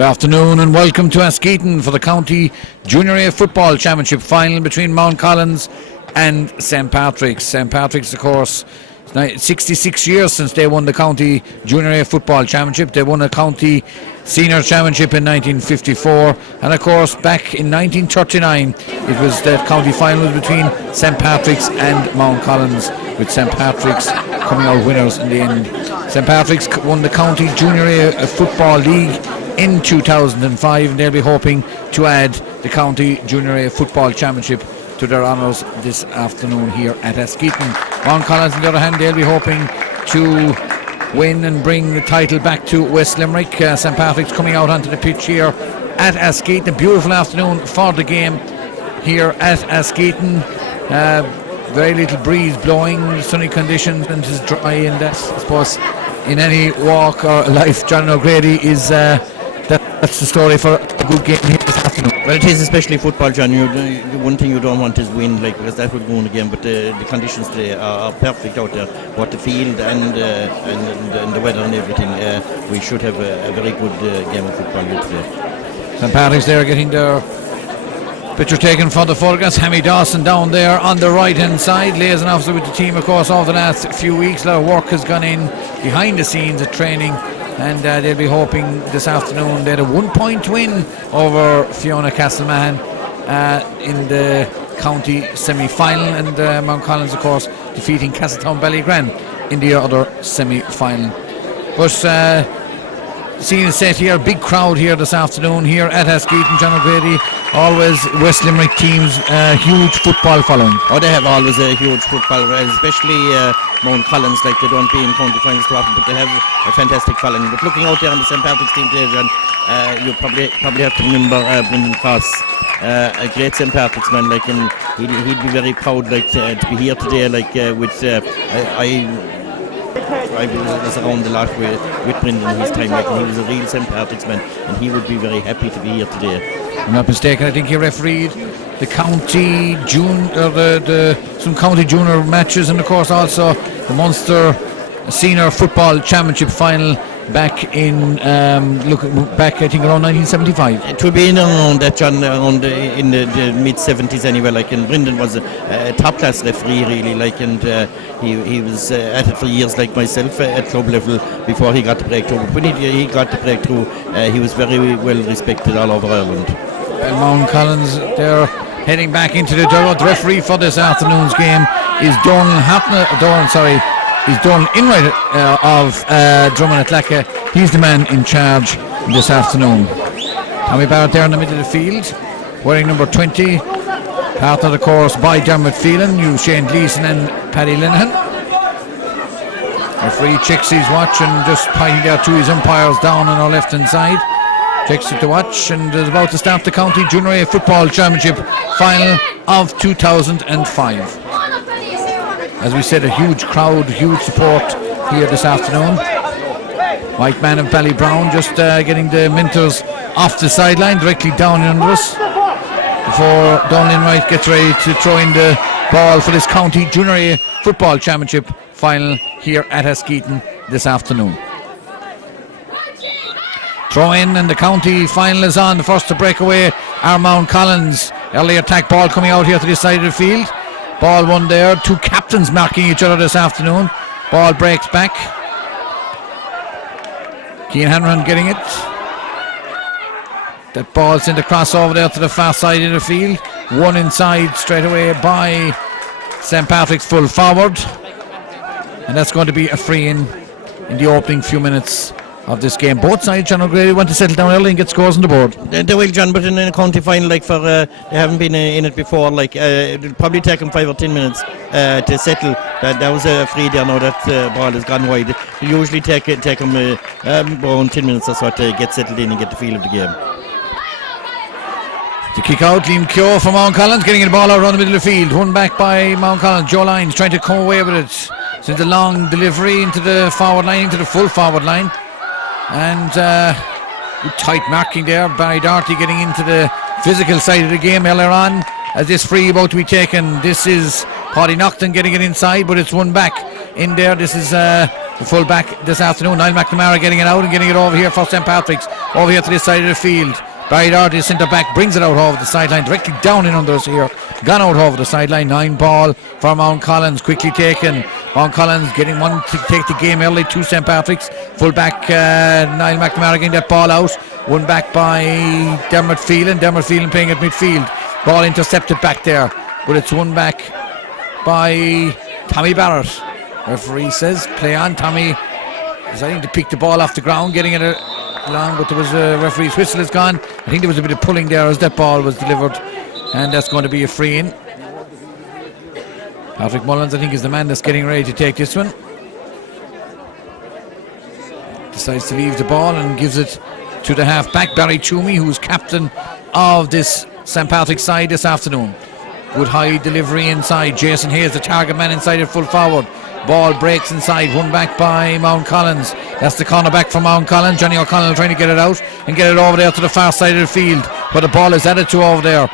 Good afternoon and welcome to Askeaton for the County Junior A Football Championship final between Mountcollins and St. Patrick's. St. Patrick's, of course, 66 years since they won the County Junior A Football Championship. They won a County Senior Championship in 1954, and of course back in 1939 it was the county final between St. Patrick's and Mountcollins, with St. Patrick's coming out winners in the end. St. Patrick's won the County Junior A Football League in 2005, and they'll be hoping to add the County Junior A Football Championship to their honours this afternoon here at Askeaton. Mountcollins, on the other hand, they'll be hoping to win and bring the title back to West Limerick. St. Patrick's coming out onto the pitch here at Askeaton. A beautiful afternoon for the game here at Askeaton. Very little breeze blowing, sunny conditions, and it is dry, and that's, I suppose, in any walk or life, John O'Grady is that's the story for a good game here this afternoon. Well, it is especially football, John. The one thing you don't want is wind, because that would go on again. But the conditions today are perfect out there. What the field and the weather and everything, we should have a very good game of football here today. St. Patrick's there getting their picture taken for the photographs. Hammy Dawson down there on the right hand side, liaison officer with the team, of course, over the last few weeks. A lot of work has gone in behind the scenes at training, and they'll be hoping this afternoon. They had a 1-point win over Fiona Castleman in the county semi-final, and Mountcollins, of course, defeating Castletown Ballygran in the other semi-final. But scene is set here, big crowd here this afternoon here at Askeaton. John O'Grady, always West Limerick teams, huge football following. Oh, they have always a huge football, especially Mountcollins. Like, they don't be in county finals too often, but they have a fantastic following. But looking out there on the St. Patrick's team today, John, you probably have to remember Brendan Cross, a great St. Patrick's man. Like, and he'd be very proud, like, to be here today. Like, with I was around a lot with Brendan in his time, like, and he was a real St. Patrick's man, and he would be very happy to be here today. If I'm not mistaken, I think he refereed the county some county junior matches, and of course also the Munster Senior Football Championship final back in I think around 1975. It would be in around that, John, in the mid 70s anyway. Like, and Brendan was a top class referee, really. Like, and he was at it for years, like myself, at club level before he got the breakthrough. But when he got the breakthrough, he was very well respected all over Ireland. Mountcollins, they're heading back into the door. The referee for this afternoon's game is Donald Inright of Drummond Atlaka. He's the man in charge this afternoon. Tommy Barrett there in the middle of the field, wearing number 20, part of the course by Dermot Phelan, Shane Gleeson and Paddy Linehan. Referee checks his watch and just pointing there to his umpires down on our left hand side. Checks it to watch and is about to start the County Junior A Football Championship final of 2005. As we said, a huge crowd, huge support here this afternoon. Mike Mann of Ballybrown just getting the Minters off the sideline, directly down under us, before Donald Inright gets ready to throw in the ball for this County Junior A Football Championship final here at Askeaton this afternoon. Throw in, and the county final is on. The first to break away are Mountcollins. Early attack ball coming out here to this side of the field. Ball won there. Two captains marking each other this afternoon. Ball breaks back. Cian Hanrahan getting it. That ball sent across over there to the far side of the field. One inside straight away by St. Patrick's full forward. And that's going to be a free in the opening few minutes of this game. Both sides, John O'Grady, want to settle down early and get scores on the board. They will, John, but in a county final, like, for they haven't been in it before. Like, it'll probably take them 5 or 10 minutes to settle. That was a free there now. That ball has gone wide. They usually take them around 10 minutes or so to get settled in and get the feel of the game. To kick out, Liam Keogh from Mountcollins, getting the ball out around the middle of the field. One back by Mountcollins. Joe Lyons trying to come away with it. Sends a long delivery into the forward line, into the full forward line. And tight marking there. Barry Doherty getting into the physical side of the game earlier on, as this free about to be taken. This is Paddy Nocton getting it inside, but it's one back in there. This is the full back this afternoon. Niall McNamara getting it out and getting it over here for St. Patrick's. Over here to this side of the field. Barry Doherty, centre back, brings it out over the sideline, directly down in under us here. Gone out over the sideline. 9 ball for Mountcollins, quickly taken. Mountcollins getting one to take the game early to St. Patrick's. Full back, Niall McNamara getting that ball out. One back by Dermot Phelan. Dermot Phelan playing at midfield. Ball intercepted back there, but it's one back by Tommy Barrett. Referee says play on. Tommy deciding to pick the ball off the ground, getting it along, but there was a referee's whistle has gone. I think there was a bit of pulling there as that ball was delivered, and that's going to be a free in. Patrick Mullins, I think, is the man that's getting ready to take this one. Decides to leave the ball and gives it to the half-back, Barry Toomey, who's captain of this St. Patrick's side this afternoon. Good high delivery inside. Jason Hayes, the target man inside at full forward. Ball breaks inside, one back by Mountcollins. That's the cornerback from Mountcollins. Johnny O'Connell trying to get it out and get it over there to the far side of the field, where the ball is added to over there.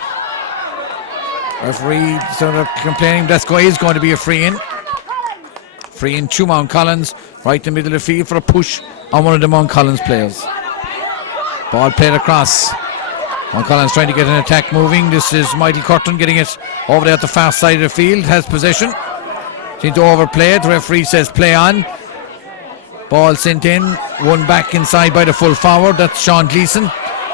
Referee sort of complaining that is going to be a free in. Free in to Mountcollins, right in the middle of the field for a push on one of the Mountcollins players. Ball played across. Mountcollins trying to get an attack moving. This is Michael Curtin getting it over there at the far side of the field. Has possession. Seems to overplay it. The referee says play on. Ball sent in. One back inside by the full forward. That's Sean Gleeson.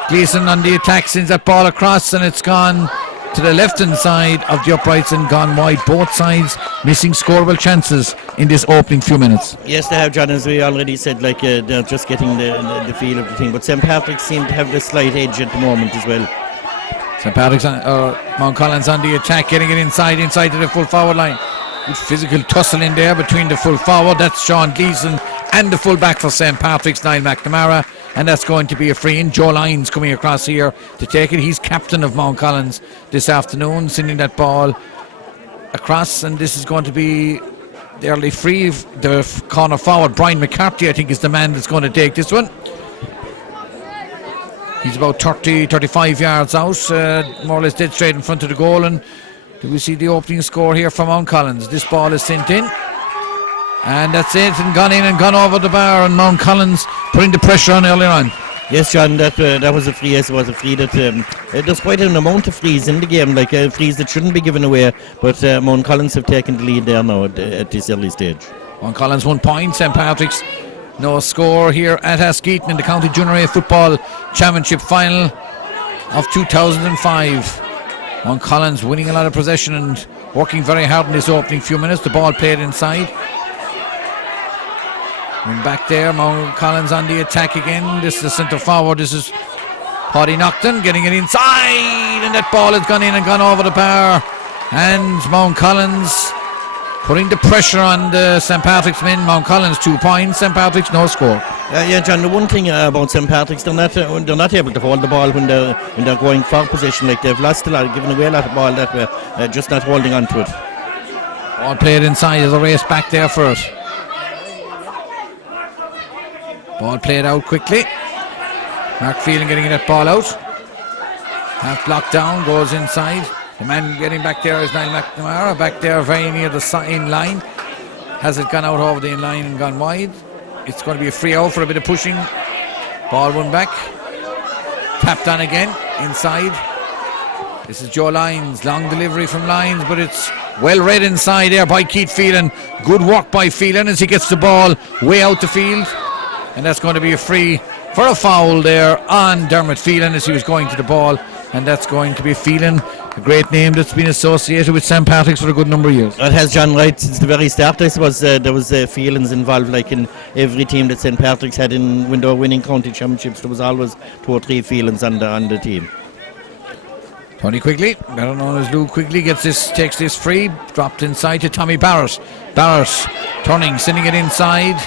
Gleeson on the attack sends that ball across, and it's gone to the left hand side of the uprights and gone wide. Both sides missing scoreable chances in this opening few minutes. Yes, they have, John, as we already said, they're just getting the feel of the thing. But St. Patrick's seem to have the slight edge at the moment as well. St. Patrick's Mountcollins on the attack, getting it inside to the full forward line. Good physical tussle in there between the full forward, that's Sean Gleeson, and the full back for St. Patrick's, Niall McNamara, and that's going to be a free in. Joe Lyons coming across here to take it. He's captain of Mountcollins this afternoon, sending that ball across, and this is going to be the early free. The corner forward, Brian McCarthy, I think, is the man that's going to take this one. He's about 35 yards out, more or less dead straight in front of the goal. And do we see the opening score here from Mountcollins? This ball is sent in, and that's it, and gone in and gone over the bar, and Mountcollins putting the pressure on earlier on. Yes, John, that was a free. Yes, it was a free that there's quite an amount of frees in the game, frees that shouldn't be given away, but Mountcollins have taken the lead there now at this early stage. Mountcollins 1 point, St. Patrick's no score here at Askeaton in the County Junior A Football Championship final of 2005. Mountcollins winning a lot of possession and working very hard in this opening few minutes. The ball played inside. And back there, Mountcollins on the attack again. This is the centre forward. This is Paddy Nocton getting it inside, and that ball has gone in and gone over the bar. And Mountcollins putting the pressure on the St. Patrick's men. Mountcollins 2 points, St. Patrick's no score. Yeah, John, the one thing about St. Patrick's, they're not able to hold the ball when they're going for possession. They've lost a lot, given away a lot of ball that way, just not holding on to it. Ball played inside. There's a race back there for it. Ball played out quickly. Mark Phelan getting that ball out. Half blocked down, goes inside. The man getting back there is Niall McNamara, back there very near the in line. Has it gone out over the in line and gone wide? It's going to be a free out for a bit of pushing. Ball one back. Tapped on again, inside. This is Joe Lyons, long delivery from Lyons, but it's well read inside there by Keith Phelan. Good work by Phelan as he gets the ball way out the field. And that's going to be a free for a foul there on Dermot Phelan as he was going to the ball. And that's going to be Phelan, a great name that's been associated with St. Patrick's for a good number of years. It has, John, right since the very start. I suppose there was Phelans involved, like in every team that St. Patrick's had when they were winning county championships. There was always 2 or 3 Phelans on the team. Tony Quigley, better known as Lou Quigley, takes this free, dropped inside to Tommy Barrett. Barrett turning, sending it inside.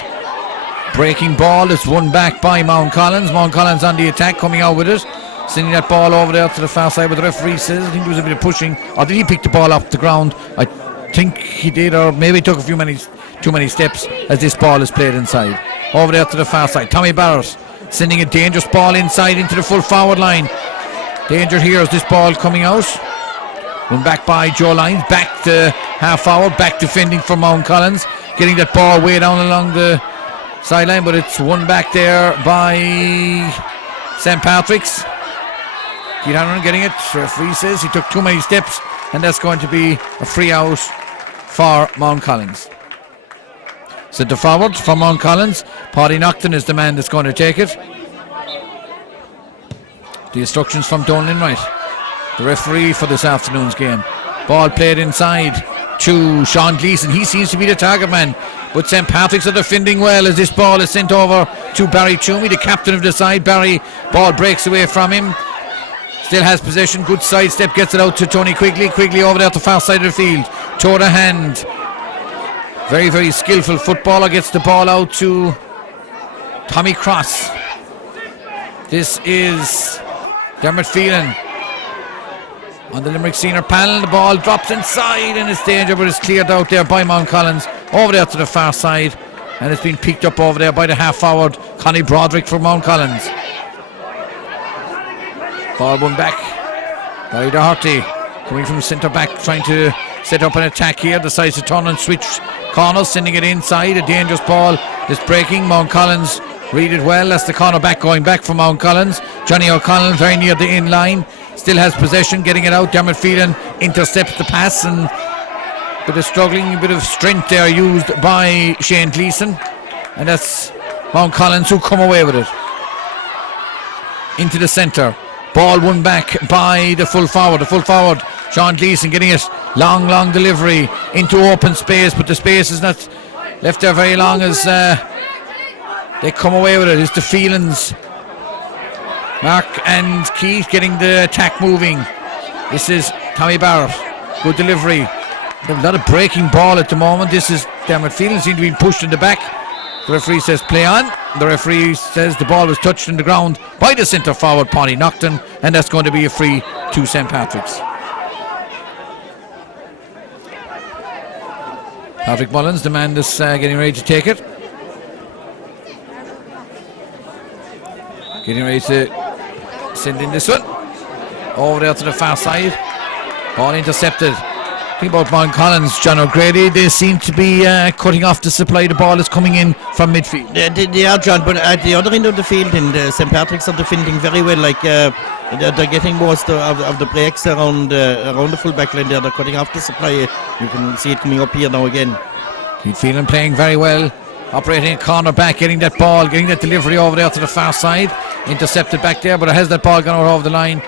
Breaking ball, it's won back by Mountcollins. Mountcollins on the attack, coming out with it. Sending that ball over there to the far side, but the referee says I think there was a bit of pushing. Or did he pick the ball off the ground? I think he did, or maybe took too many steps as this ball is played inside. Over there to the far side. Tommy Barrett sending a dangerous ball inside into the full forward line. Danger here as this ball coming out. Won back by Joe Lyons. Back to half forward, back defending for Mountcollins. Getting that ball way down along the sideline, but it's won back there by St. Patrick's. Keith Hanlon getting it. Referee says he took too many steps, and that's going to be a free out for Mountcollins. Centre forward for Mountcollins. Paddy Nocton is the man that's going to take it. The instructions from Donal Wright, the referee for this afternoon's game. Ball played inside to Sean Gleeson. He seems to be the target man, but St. Patrick's are defending well as this ball is sent over to Barry Toomey, the captain of the side. Barry, ball breaks away from him. Still has possession. Good sidestep, gets it out to Tony Quigley. Quigley over there at the far side of the field. Toe to hand. Very, very skillful footballer. Gets the ball out to Tommy Cross. This is Dermot Phelan on the Limerick senior panel. The ball drops inside and it's danger, but it's cleared out there by Mountcollins over there to the far side, and it's been picked up over there by the half forward Connie Broderick for Mountcollins. Ball won back by Doherty, coming from centre back, trying to set up an attack here. Decides to turn and switch corners, sending it inside. A dangerous ball is breaking. Mountcollins read it well. That's the corner back going back for Mountcollins. Johnny O'Connell very near the in line. Still has possession, getting it out. Dermot Phelan intercepts the pass, and a bit of struggling, a bit of strength there used by Shane Gleeson. And that's Mountcollins who come away with it. Into the centre. Ball won back by the full forward. The full forward, Sean Gleeson, getting it. Long delivery into open space, but the space is not left there very long as they come away with it. It's the Phelans. Mark and Keith getting the attack moving. This is Tommy Barrett. Good delivery. They have a lot of breaking ball at the moment. This is Dermot Phelan, seem to be pushed in the back. The referee says play on. The referee says the ball was touched in the ground by the centre forward, Paddy Nocton, and that's going to be a free to St. Patrick's. Patrick Mullins, the man that's getting ready to take it. Getting ready to send in this one. Over there to the far side. Ball intercepted. Think about Mountcollins, John O'Grady. They seem to be cutting off the supply. The ball is coming in from midfield. They are, John, but at the other end of the field, and St. Patrick's are defending very well. Like they're getting most of the breaks around the full back line there. They're cutting off the supply. You can see it coming up here now again. Keith Phelan playing very well. Operating a corner back, getting that ball, getting that delivery over there to the far side. Intercepted back there, but it has that ball gone out over the line.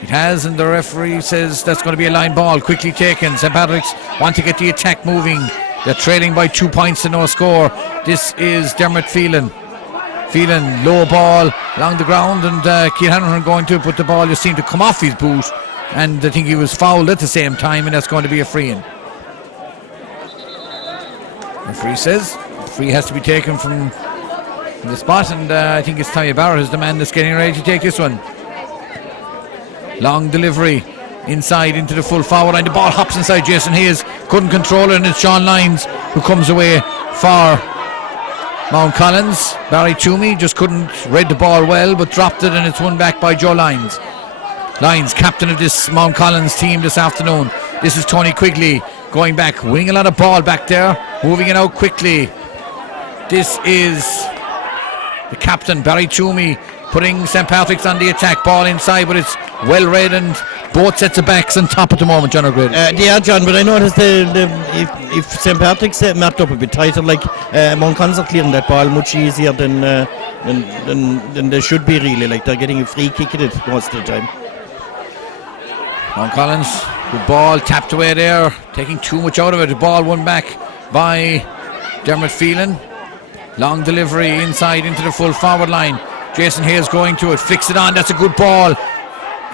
It has, and the referee says that's going to be a line ball, quickly taken. St. Patrick's want to get the attack moving. They're trailing by 2 points to no score. This is Dermot Phelan. Phelan, low ball along the ground, and Keith Hanlon going to put the ball just seemed to come off his boot, and I think he was fouled at the same time, and that's going to be a free-in. Referee says the free has to be taken from the spot, and I think it's Tommy Barrett is the man that's getting ready to take this one. Long delivery inside into the full forward line. The ball hops inside. Jason Hayes couldn't control it, and it's Sean Lyons who comes away for Mountcollins. Barry Toomey just couldn't read the ball well, but dropped it, and it's won back by Joe Lyons. Lyons, captain of this Mountcollins team this afternoon. This is Tony Quigley going back, winning a lot of ball back there, moving it out quickly. This is the captain, Barry Toomey, putting St. Patrick's on the attack. Ball inside, but it's well read, and both sets of backs on top at the moment, John O'Grady. Yeah, John, but I noticed if St. Patrick's marked up a bit tighter, like Mountcollins are clearing that ball much easier than they should be, really. Like they're getting a free kick at it most of the time. Mountcollins, good ball, tapped away there, taking too much out of it. The ball won back by Dermot Phelan. Long delivery inside into the full forward line. Jason Hayes going to it, flicks it on. That's a good ball.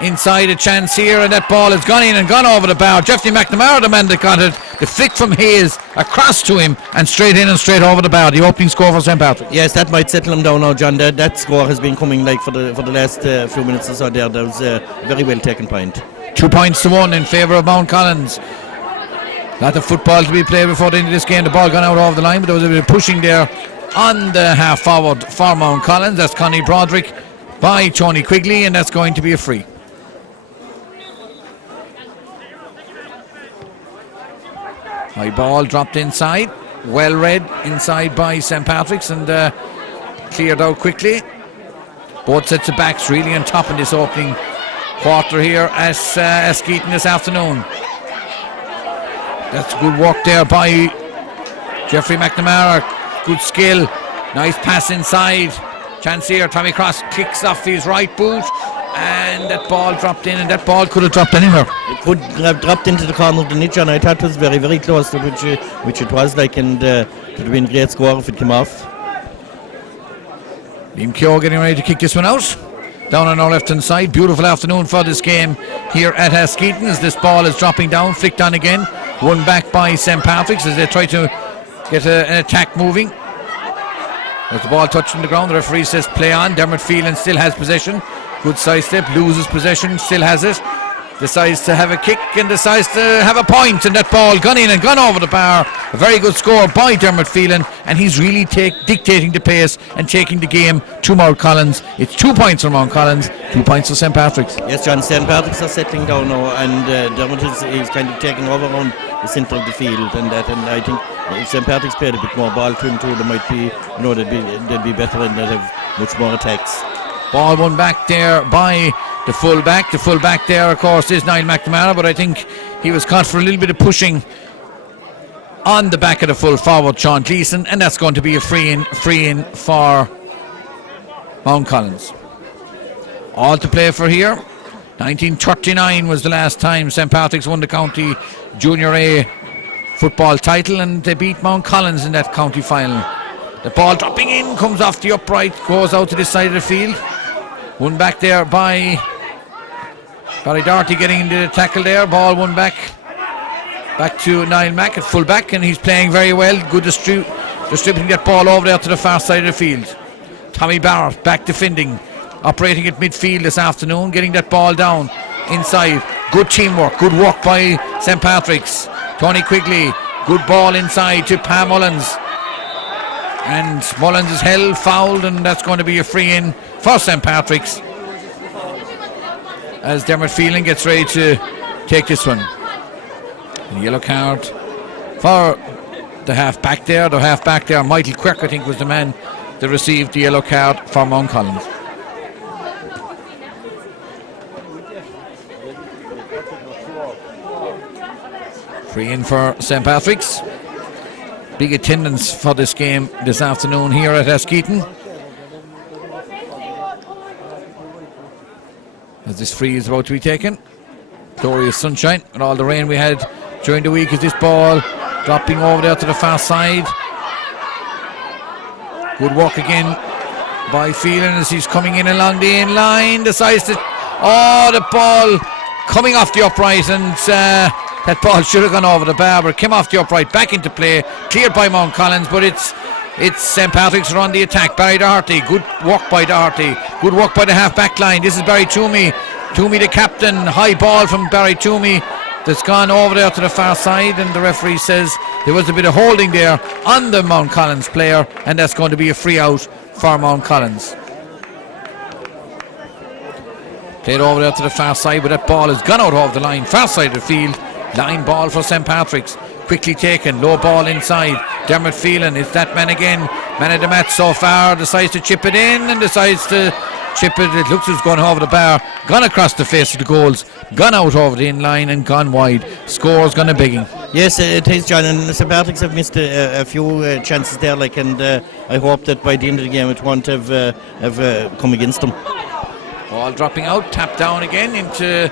Inside a chance here, and that ball has gone in and gone over the bar. Jeffrey McNamara, the man that got it. The flick from Hayes across to him and straight in and straight over the bar. The opening score for St. Patrick. Yes, that might settle him down now, John. That score has been coming like for the last few minutes or so there. That was a very well taken point. 2 points to 1 in favour of Mountcollins. Lot of football to be played before the end of this game. The ball gone out over the line, but there was a bit of pushing there on the half forward for Mountcollins. That's Connie Broderick by Tony Quigley, and that's going to be a free. High ball dropped inside. well read inside by St. Patrick's and cleared out quickly. Both sets of backs really on top in this opening quarter here at Askeaton this afternoon. That's good work there by Jeffrey McNamara. Good skill. Nice pass inside. Chance here. Tommy Cross kicks off his right boot. And that ball dropped in, and that ball could have dropped anywhere. It could have dropped into the corner of the niche, and I thought it was very, very close to which it was like, and it would have been a great score if it came off. Liam Keogh getting ready to kick this one out. Down on our left hand side. Beautiful afternoon for this game here at Askeaton as this ball is dropping down, flicked on again. Won back by St. Patrick's as they try to get an attack moving. As the ball touching the ground, the referee says play on. Dermot Phelan still has possession. Good side step, loses possession, still has it. Decides to have a kick and decides to have a point, and that ball gone in and gone over the bar. A very good score by Dermot Phelan, and he's really dictating the pace and taking the game to Mountcollins. It's 2 points for Mountcollins, 2 points for St. Patrick's. Yes, John, St. Patrick's are settling down now, and Dermot is kind of taking over on the centre of the field, and I think if St. Patrick's played a bit more ball to him too, they might be, they'd be better and they'd have much more attacks. Ball won back there by the full-back. The full-back there, of course, is Niall McNamara, but I think he was caught for a little bit of pushing on the back of the full-forward, Sean Gleeson, and that's going to be a free in for Mountcollins. All to play for here. 1939 was the last time St. Patrick's won the county Junior A football title, and they beat Mountcollins in that county final. The ball dropping in, comes off the upright, goes out to this side of the field. Won back there by Barry Doherty getting into the tackle there. Ball won back to Niall Mack at full back, and he's playing very well. Good distributing that ball over there to the far side of the field. Tommy Barrett back defending, operating at midfield this afternoon, getting that ball down inside. Good teamwork, good work by St. Patrick's. Tony Quigley, good ball inside to Pam Mullins. And Mullins is held, fouled, and that's going to be a free in for St. Patrick's as Dermot Phelan gets ready to take this one. And a yellow card for the half-back there. The half-back there, Michael Quirk, I think, was the man that received the yellow card for Mountcollins. Free in for St. Patrick's. Big attendance for this game this afternoon here at Askeaton. As this free is about to be taken. Glorious sunshine and all the rain we had during the week as this ball dropping over there to the far side. Good work again by Phelan as he's coming in along the in line. Decides to... Oh, the ball coming off the upright, and that ball should have gone over the bar, but it came off the upright, back into play, cleared by Mountcollins, but it's St. Patrick's are on the attack. Barry Doherty, good work by Doherty, good work by the half-back line. This is Barry Toomey the captain, high ball from Barry Toomey that's gone over there to the far side, and the referee says there was a bit of holding there on the Mountcollins player, and that's going to be a free out for Mountcollins. Played over there to the far side, but that ball has gone out of the line, far side of the field. Line ball for St. Patrick's. Quickly taken. Low ball inside. Dermot Phelan is that man again. Man of the match so far. Decides to chip it in and decides to chip it. It looks as it's going over the bar. Gone across the face of the goals. Gone out over the in line and gone wide. Score's gone a bigging. Yes, it is, John. And St. Patrick's have missed a few chances there. And I hope that by the end of the game it won't have come against them. Ball dropping out. Tapped down again into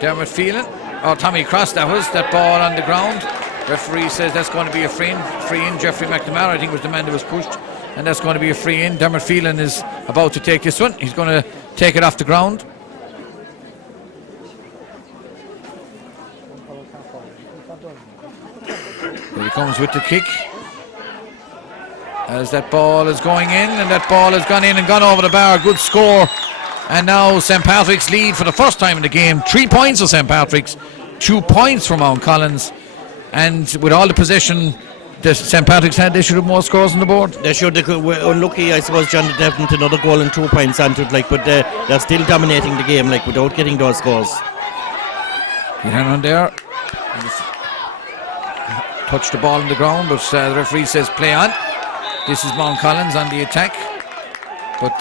Dermot Phelan. Or Tommy Cross, that was. That ball on the ground. Referee says that's going to be a free in. Jeffrey McNamara, I think, was the man that was pushed, and that's going to be a free in. Dermot Phelan is about to take this one. He's going to take it off the ground. Here he comes with the kick. As that ball is going in, and that ball has gone in and gone over the bar. Good score. And now St. Patrick's lead for the first time in the game. 3 points for St. Patrick's, 2 points for Mountcollins. And with all the possession that St. Patrick's had, they should have more scores on the board. They should. They were unlucky, I suppose, John, to have another goal and 2 points onto it. But they're still dominating the game, without getting those scores. Get hand on there. touched the ball on the ground, but the referee says play on. This is Mountcollins on the attack. But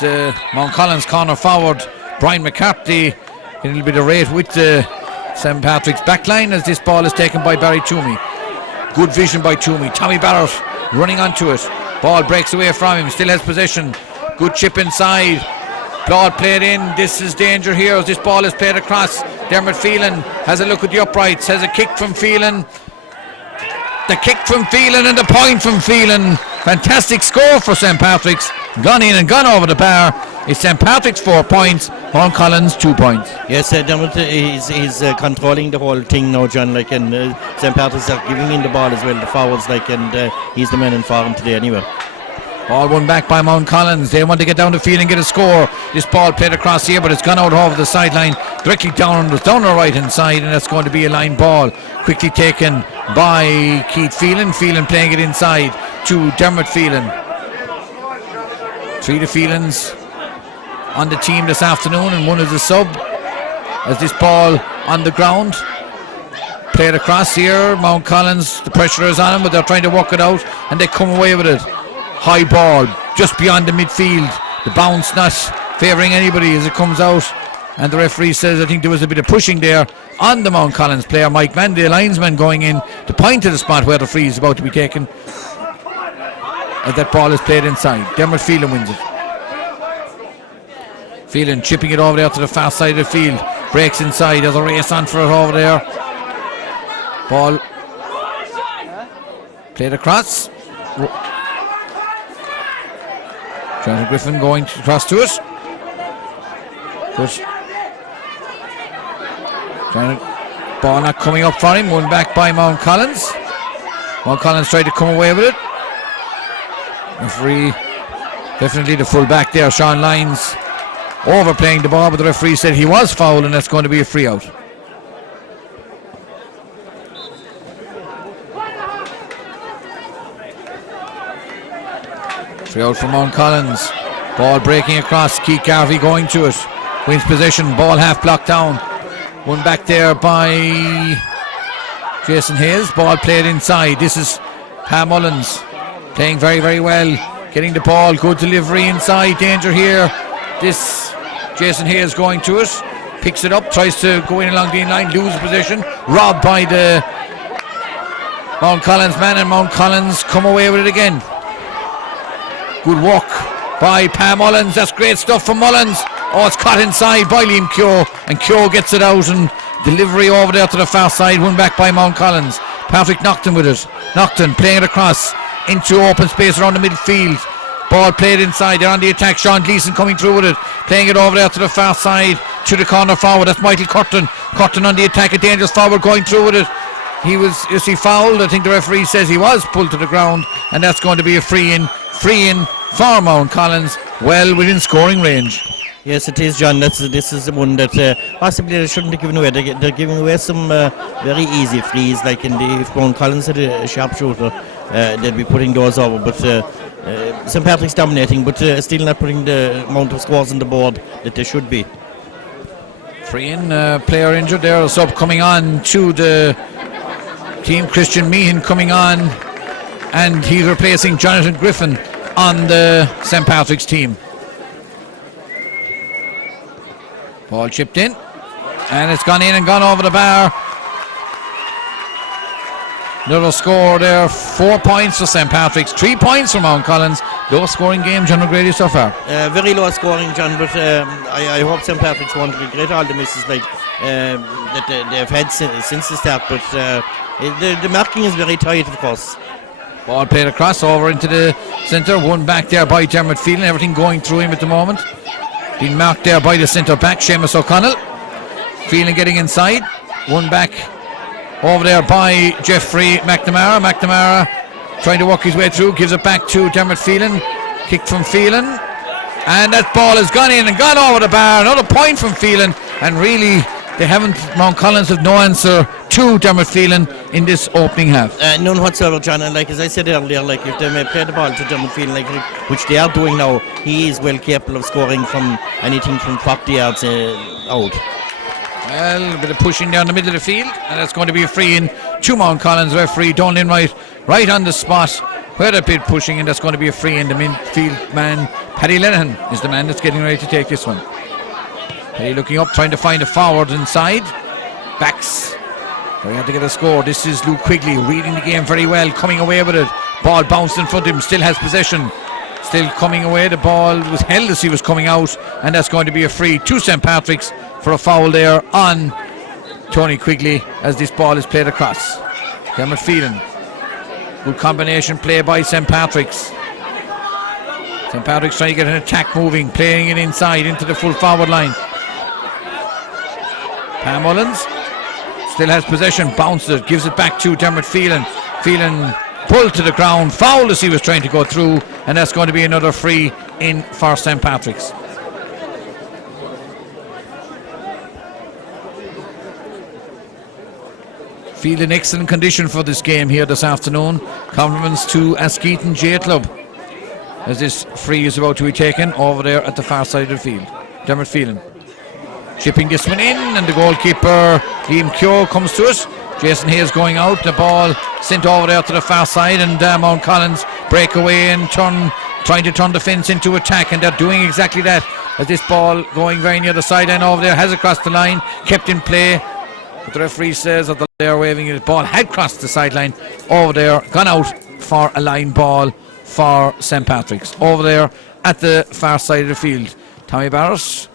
Mountcollins corner forward, Brian McCarthy, getting a little bit of rate with St. Patrick's backline as this ball is taken by Barry Toomey. Good vision by Toomey. Tommy Barrett running onto it. Ball breaks away from him, still has possession. Good chip inside. Ball played in. This is danger here as this ball is played across. Dermot Phelan has a look at the uprights, has a kick from Phelan. The kick from Phelan and the point from Phelan. Fantastic score for St. Patrick's. Gone in and gone over the bar. It's St. Patrick's 4 points, Mountcollins 2 points. Yes, Dermot is controlling the whole thing now, John. Like, and St. Patrick's are giving in the ball as well, the forwards, like, and he's the man in form today anyway. Ball won back by Mountcollins. They want to get down the field and get a score. This ball played across here, but it's gone out over the sideline, directly down the right hand side, and that's going to be a line ball. Quickly taken by Keith Phelan. Phelan playing it inside to Dermot Phelan. 3 Phelans on the team this afternoon, and one is a sub. As this ball on the ground, played across here. Mountcollins, the pressure is on them, but they're trying to work it out, and they come away with it. High ball just beyond the midfield. The bounce not favouring anybody as it comes out, and the referee says I think there was a bit of pushing there on the Mountcollins player. Mike Van, the linesman, going in to point to the spot where the free is about to be taken as that ball is played inside. Dermot Phelan wins it. Phelan chipping it over there to the far side of the field, breaks inside, there's a race on for it over there. Ball played across. Jonathan Griffin going across to it. But ball not coming up for him. Won back by Mountcollins. Mountcollins tried to come away with it. Referee, definitely the full back there, Sean Lyons, overplaying the ball, but the referee said he was fouled, and that's going to be a free out. Free out for Mountcollins. Ball breaking across. Keith Garvey going to it. Wins possession. Ball half blocked down. One back there by Jason Hayes. Ball played inside. This is Pam Mullins playing very, very well. Getting the ball. Good delivery inside. Danger here. This Jason Hayes going to it. Picks it up. Tries to go in along the in-line. Loses possession. Robbed by the Mountcollins man, and Mountcollins come away with it again. Good work by Pam Mullins. That's great stuff from Mullins. Oh, it's caught inside by Liam Keogh, and Keogh gets it out, and delivery over there to the far side, won back by Mountcollins. Patrick Naughton with it. Naughton playing it across into open space around the midfield. Ball played inside. They're on the attack. Sean Gleeson coming through with it, playing it over there to the far side, to the corner forward. That's Michael Curtin. Curtin on the attack, a dangerous forward going through with it. Is he fouled? I think the referee says he was pulled to the ground, and that's going to be a free in for Mountcollins, well within scoring range. Yes, it is, John. This is the one that possibly they shouldn't have given away. They're giving away some very easy frees. Like if Mountcollins had a sharpshooter, they'd be putting those over. But St. Patrick's dominating, but still not putting the amount of scores on the board that they should be. Free in, player injured there. A sub coming on to the team. Christian Meehan coming on, and he's replacing Jonathan Griffin on the St. Patrick's team. Ball chipped in, and it's gone in and gone over the bar. Another score there, 4 points for St. Patrick's, 3 points for Mountcollins. Low scoring game, John O'Grady, so far. Very low scoring, John, but I hope St. Patrick's won't regret all the misses that they've had since the start, but the marking is very tight, of course. Ball played across over into the centre, one back there by Dermot Phelan, everything going through him at the moment. Being marked there by the centre back, Seamus O'Connell. Phelan getting inside, one back over there by Jeffrey McNamara. McNamara trying to work his way through, gives it back to Dermot Phelan. Kick from Phelan, and that ball has gone in and gone over the bar. Another point from Phelan, and really Mountcollins have no answer to Dermot Phelan in this opening half. None whatsoever, John, and like as I said earlier, like if they may play the ball to Dermot Phelan, which they are doing now, he is well capable of scoring from anything from 40 yards out. Well, a bit of pushing down the middle of the field, and that's going to be a free in to Mountcollins. Referee Donlan right on the spot. Where a bit pushing, and that's going to be a free in the midfield man. Paddy Lenihan is the man that's getting ready to take this one. Paddy looking up, trying to find a forward inside. Backs. We have to get a score. This is Luke Quigley reading the game very well, coming away with it. Ball bounced in front of him, still has possession. Still coming away. The ball was held as he was coming out, and that's going to be a free to St. Patrick's for a foul there on Tony Quigley as this ball is played across. Dermot Phelan. Good combination play by St. Patrick's. St. Patrick's trying to get an attack moving, playing it inside into the full forward line. Pam Mullins still has possession, bounces it, gives it back to Dermot Phelan. Phelan pulled to the ground, fouled as he was trying to go through, and that's going to be another free in for St. Patrick's. Field in excellent condition for this game here this afternoon. Compliments to Askeaton J Club as this free is about to be taken over there at the far side of the field. Dermot Phelan chipping this one in, and the goalkeeper Liam Keogh comes to it. Jason Hayes going out, the ball sent over there to the far side, and Mountcollins break away and trying to turn the fence into attack, and they're doing exactly that as this ball going very near the sideline over there, has it crossed the line, kept in play. But the referee says that they're waving it. Ball had crossed the sideline over there, gone out for a line ball for St. Patrick's over there at the far side of the field. Tommy Barros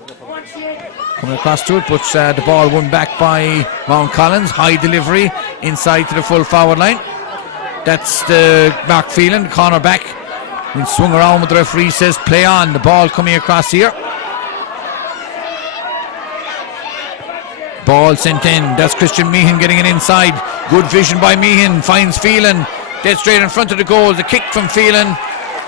coming across to it, but the ball won back by Mountcollins. High delivery inside to the full forward line. That's the Mark Phelan, the corner back. Been swung around, but the referee says play on. The ball coming across here. Ball sent in. That's Christian Meehan getting it inside. Good vision by Meehan. Finds Phelan. Dead straight in front of the goal. The kick from Phelan.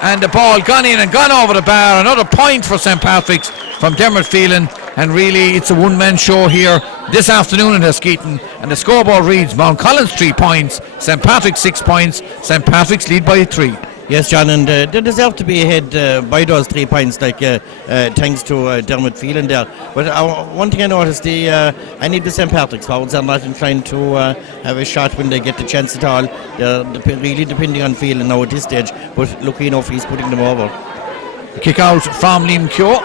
And the ball gone in and gone over the bar. Another point for St. Patrick's from Dermot Phelan. And really, it's a one-man show here this afternoon in Askeaton. And the scoreboard reads Mountcollins 3 points, St. Patrick's 6 points. St. Patrick's lead by 3. Yes, John, and they deserve to be ahead by those 3 points, thanks to Dermot Phelan there. But one thing I noticed, I need the St. Patrick's forwards are not inclined to have a shot when they get the chance at all. They're really depending on Phelan now at this stage, but lucky enough he's putting them over. Kick out from Liam Keogh,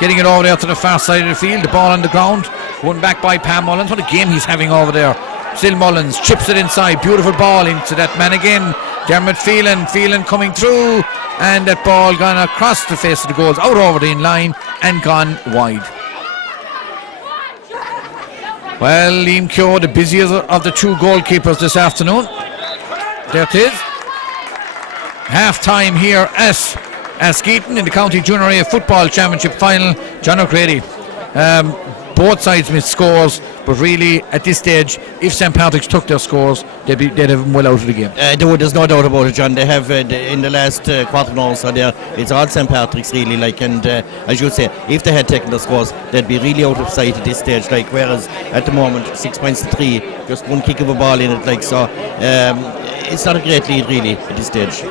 getting it over there to the far side of the field. The ball on the ground, won back by Pam Mullins. What a game he's having over there. Still Mullins chips it inside, beautiful ball into that man again. Dermot Phelan coming through, and that ball gone across the face of the goals, out over the in-line and gone wide. Well, Liam Keogh, the busiest of the 2 goalkeepers this afternoon. There it is. Half time here at Askeaton in the County Junior A Football Championship final. John O'Grady. Both sides missed scores, but really at this stage, if St. Patrick's took their scores, they'd have them well out of the game. There's no doubt about it, John. They have in the last quarter hour, so it's all St. Patrick's really, and as you say, if they had taken the scores, they'd be really out of sight at this stage. Whereas at the moment, 6 points to 3, just one kick of a ball in it. So it's not a great lead really at this stage.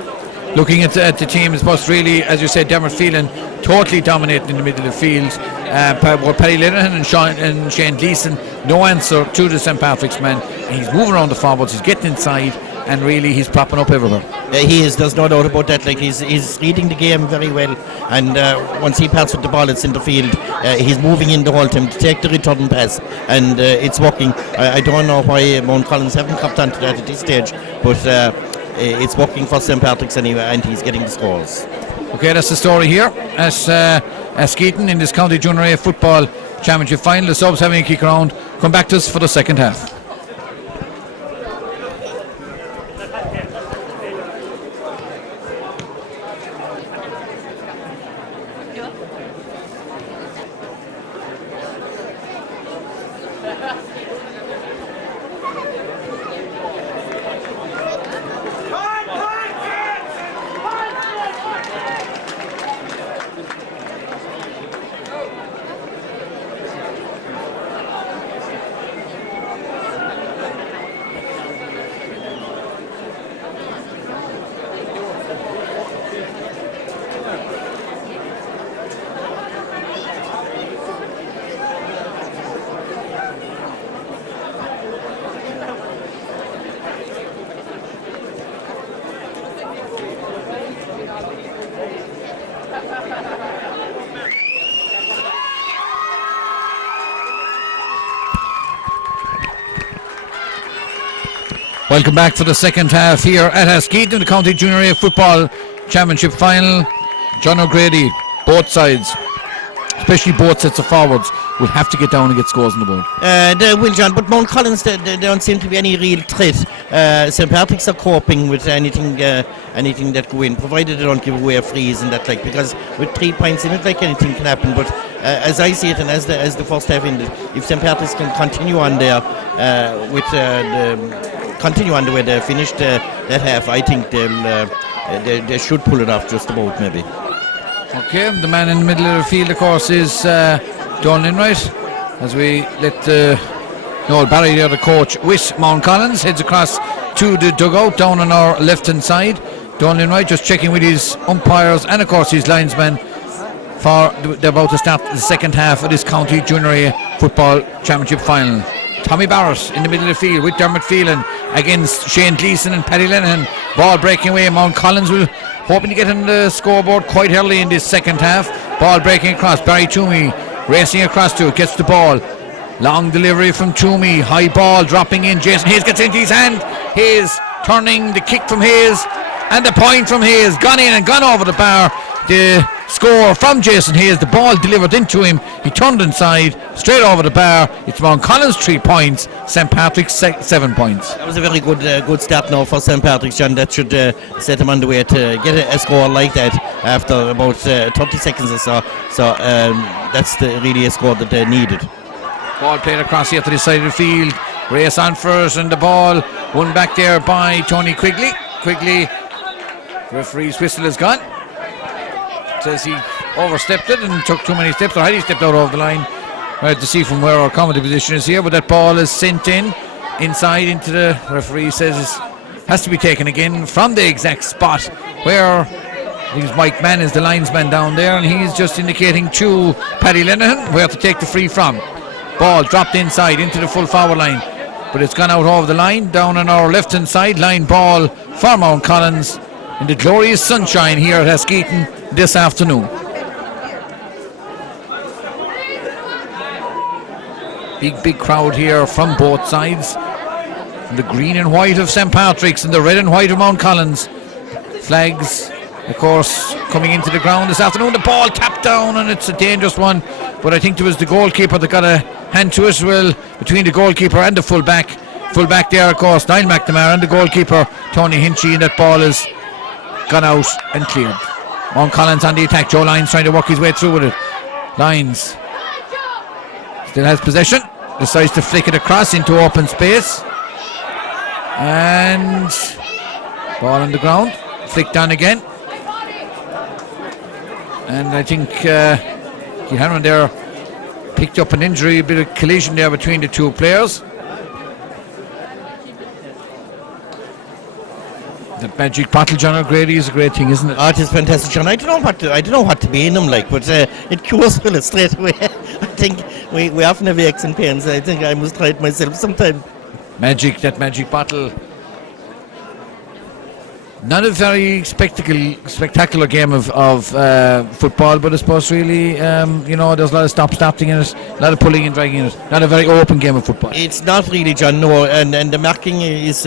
Looking at the team, it's supposed to really, as you said, Dermot Phelan totally dominating in the middle of the field. Paddy Lenihan and Shane Gleeson, no answer to the St. Patrick's man. And he's moving around the forwards, he's getting inside, and really he's propping up everywhere. He is, there's no doubt about that. He's reading the game very well, and once he passes with the ball at centre field, he's moving in the whole time to take the return pass, and it's working. I don't know why Mountcollins haven't copped onto that at this stage, but it's working for St. Patrick's anyway, and he's getting the scores. Okay, that's the story here at Askeaton in this County Junior A Football Championship final. The subs having a kick around. Come back to us for the second half. Welcome back for the second half here at Askeaton, the County Junior A Football Championship Final. John O'Grady, both sides, especially both sets of forwards, will have to get down and get scores on the board. They will, John, but Mountcollins, there don't seem to be any real threat. St. Patrick's are coping with anything that go in, provided they don't give away a freeze and that, like, because with 3 points in it, like, anything can happen. But as I see it, and as the first half ended, if St. Patrick's can continue on there continue on the way they finished that half, I think they should pull it off just about, maybe. Okay, the man in the middle of the field, of course, is Donal Enright. As we let Noel Barry, the other coach with Mountcollins, heads across to the dugout down on our left-hand side. Donal Enright just checking with his umpires and, of course, his linesmen for they're about to start the second half of this County Junior A Football Championship Final. Tommy Barrett in the middle of the field with Dermot Phelan against Shane Gleeson and Paddy Lenihan. Ball breaking away. Mountcollins will hoping to get on the scoreboard quite early in this second half. Ball breaking across. Barry Toomey racing across to it. Gets the ball. Long delivery from Toomey. High ball dropping in. Jason Hayes gets into his hand. Hayes turning the kick from Hayes. And the point from Hayes. Gone in and gone over the bar. The score from Jason Hayes. The ball delivered into him. He turned inside, straight over the bar. It's Mountcollins 3 points, St. Patrick's 7 points. That was a very good start now for St. Patrick's, John. That should set them on the way to get a score like that after about 30 seconds or so. So that's really a score that they needed. Ball played across here to the side of the field. Race on first, and the ball won back there by Tony Quigley. Quigley, referee's whistle is gone. Says he overstepped it and took too many steps, or had he stepped out over the line. We'll have to see from where our comedy position is here, but that ball is sent inside into the referee says it has to be taken again from the exact spot where I think Mike Mann is the linesman down there, and he's just indicating to Paddy Lenihan where to take the free from. Ball dropped inside into the full forward line, but it's gone out over the line down on our left hand side. Line ball for Mountcollins in the glorious sunshine here at Askeaton this afternoon. Big crowd here from both sides. From the green and white of St. Patrick's and the red and white of Mountcollins. Flags, of course, coming into the ground this afternoon. The ball tapped down, and it's a dangerous one. But I think it was the goalkeeper that got a hand to it. Well, between the goalkeeper and the fullback. Fullback there, of course, Niall McNamara, and the goalkeeper, Tony Hinchy, and that ball is gone out and cleared. Mountcollins on the attack. Joe Lyons trying to work his way through with it. Lyons still has possession. Decides to flick it across into open space. And ball on the ground. Flicked on again. And I think Hanron there picked up an injury, a bit of collision there between the two players. The magic bottle, John O'Grady, is a great thing, isn't it? Oh, it is fantastic, John. I don't know what to be in them like, but it cures Phyllis straight away. I think we often have aches and pains. I think I must try it myself sometime. That magic bottle. Not a very spectacular game of football, but I suppose really, there's a lot of stop-starting in it, a lot of pulling and dragging in it. Not a very open game of football. It's not really, John, no, and the marking is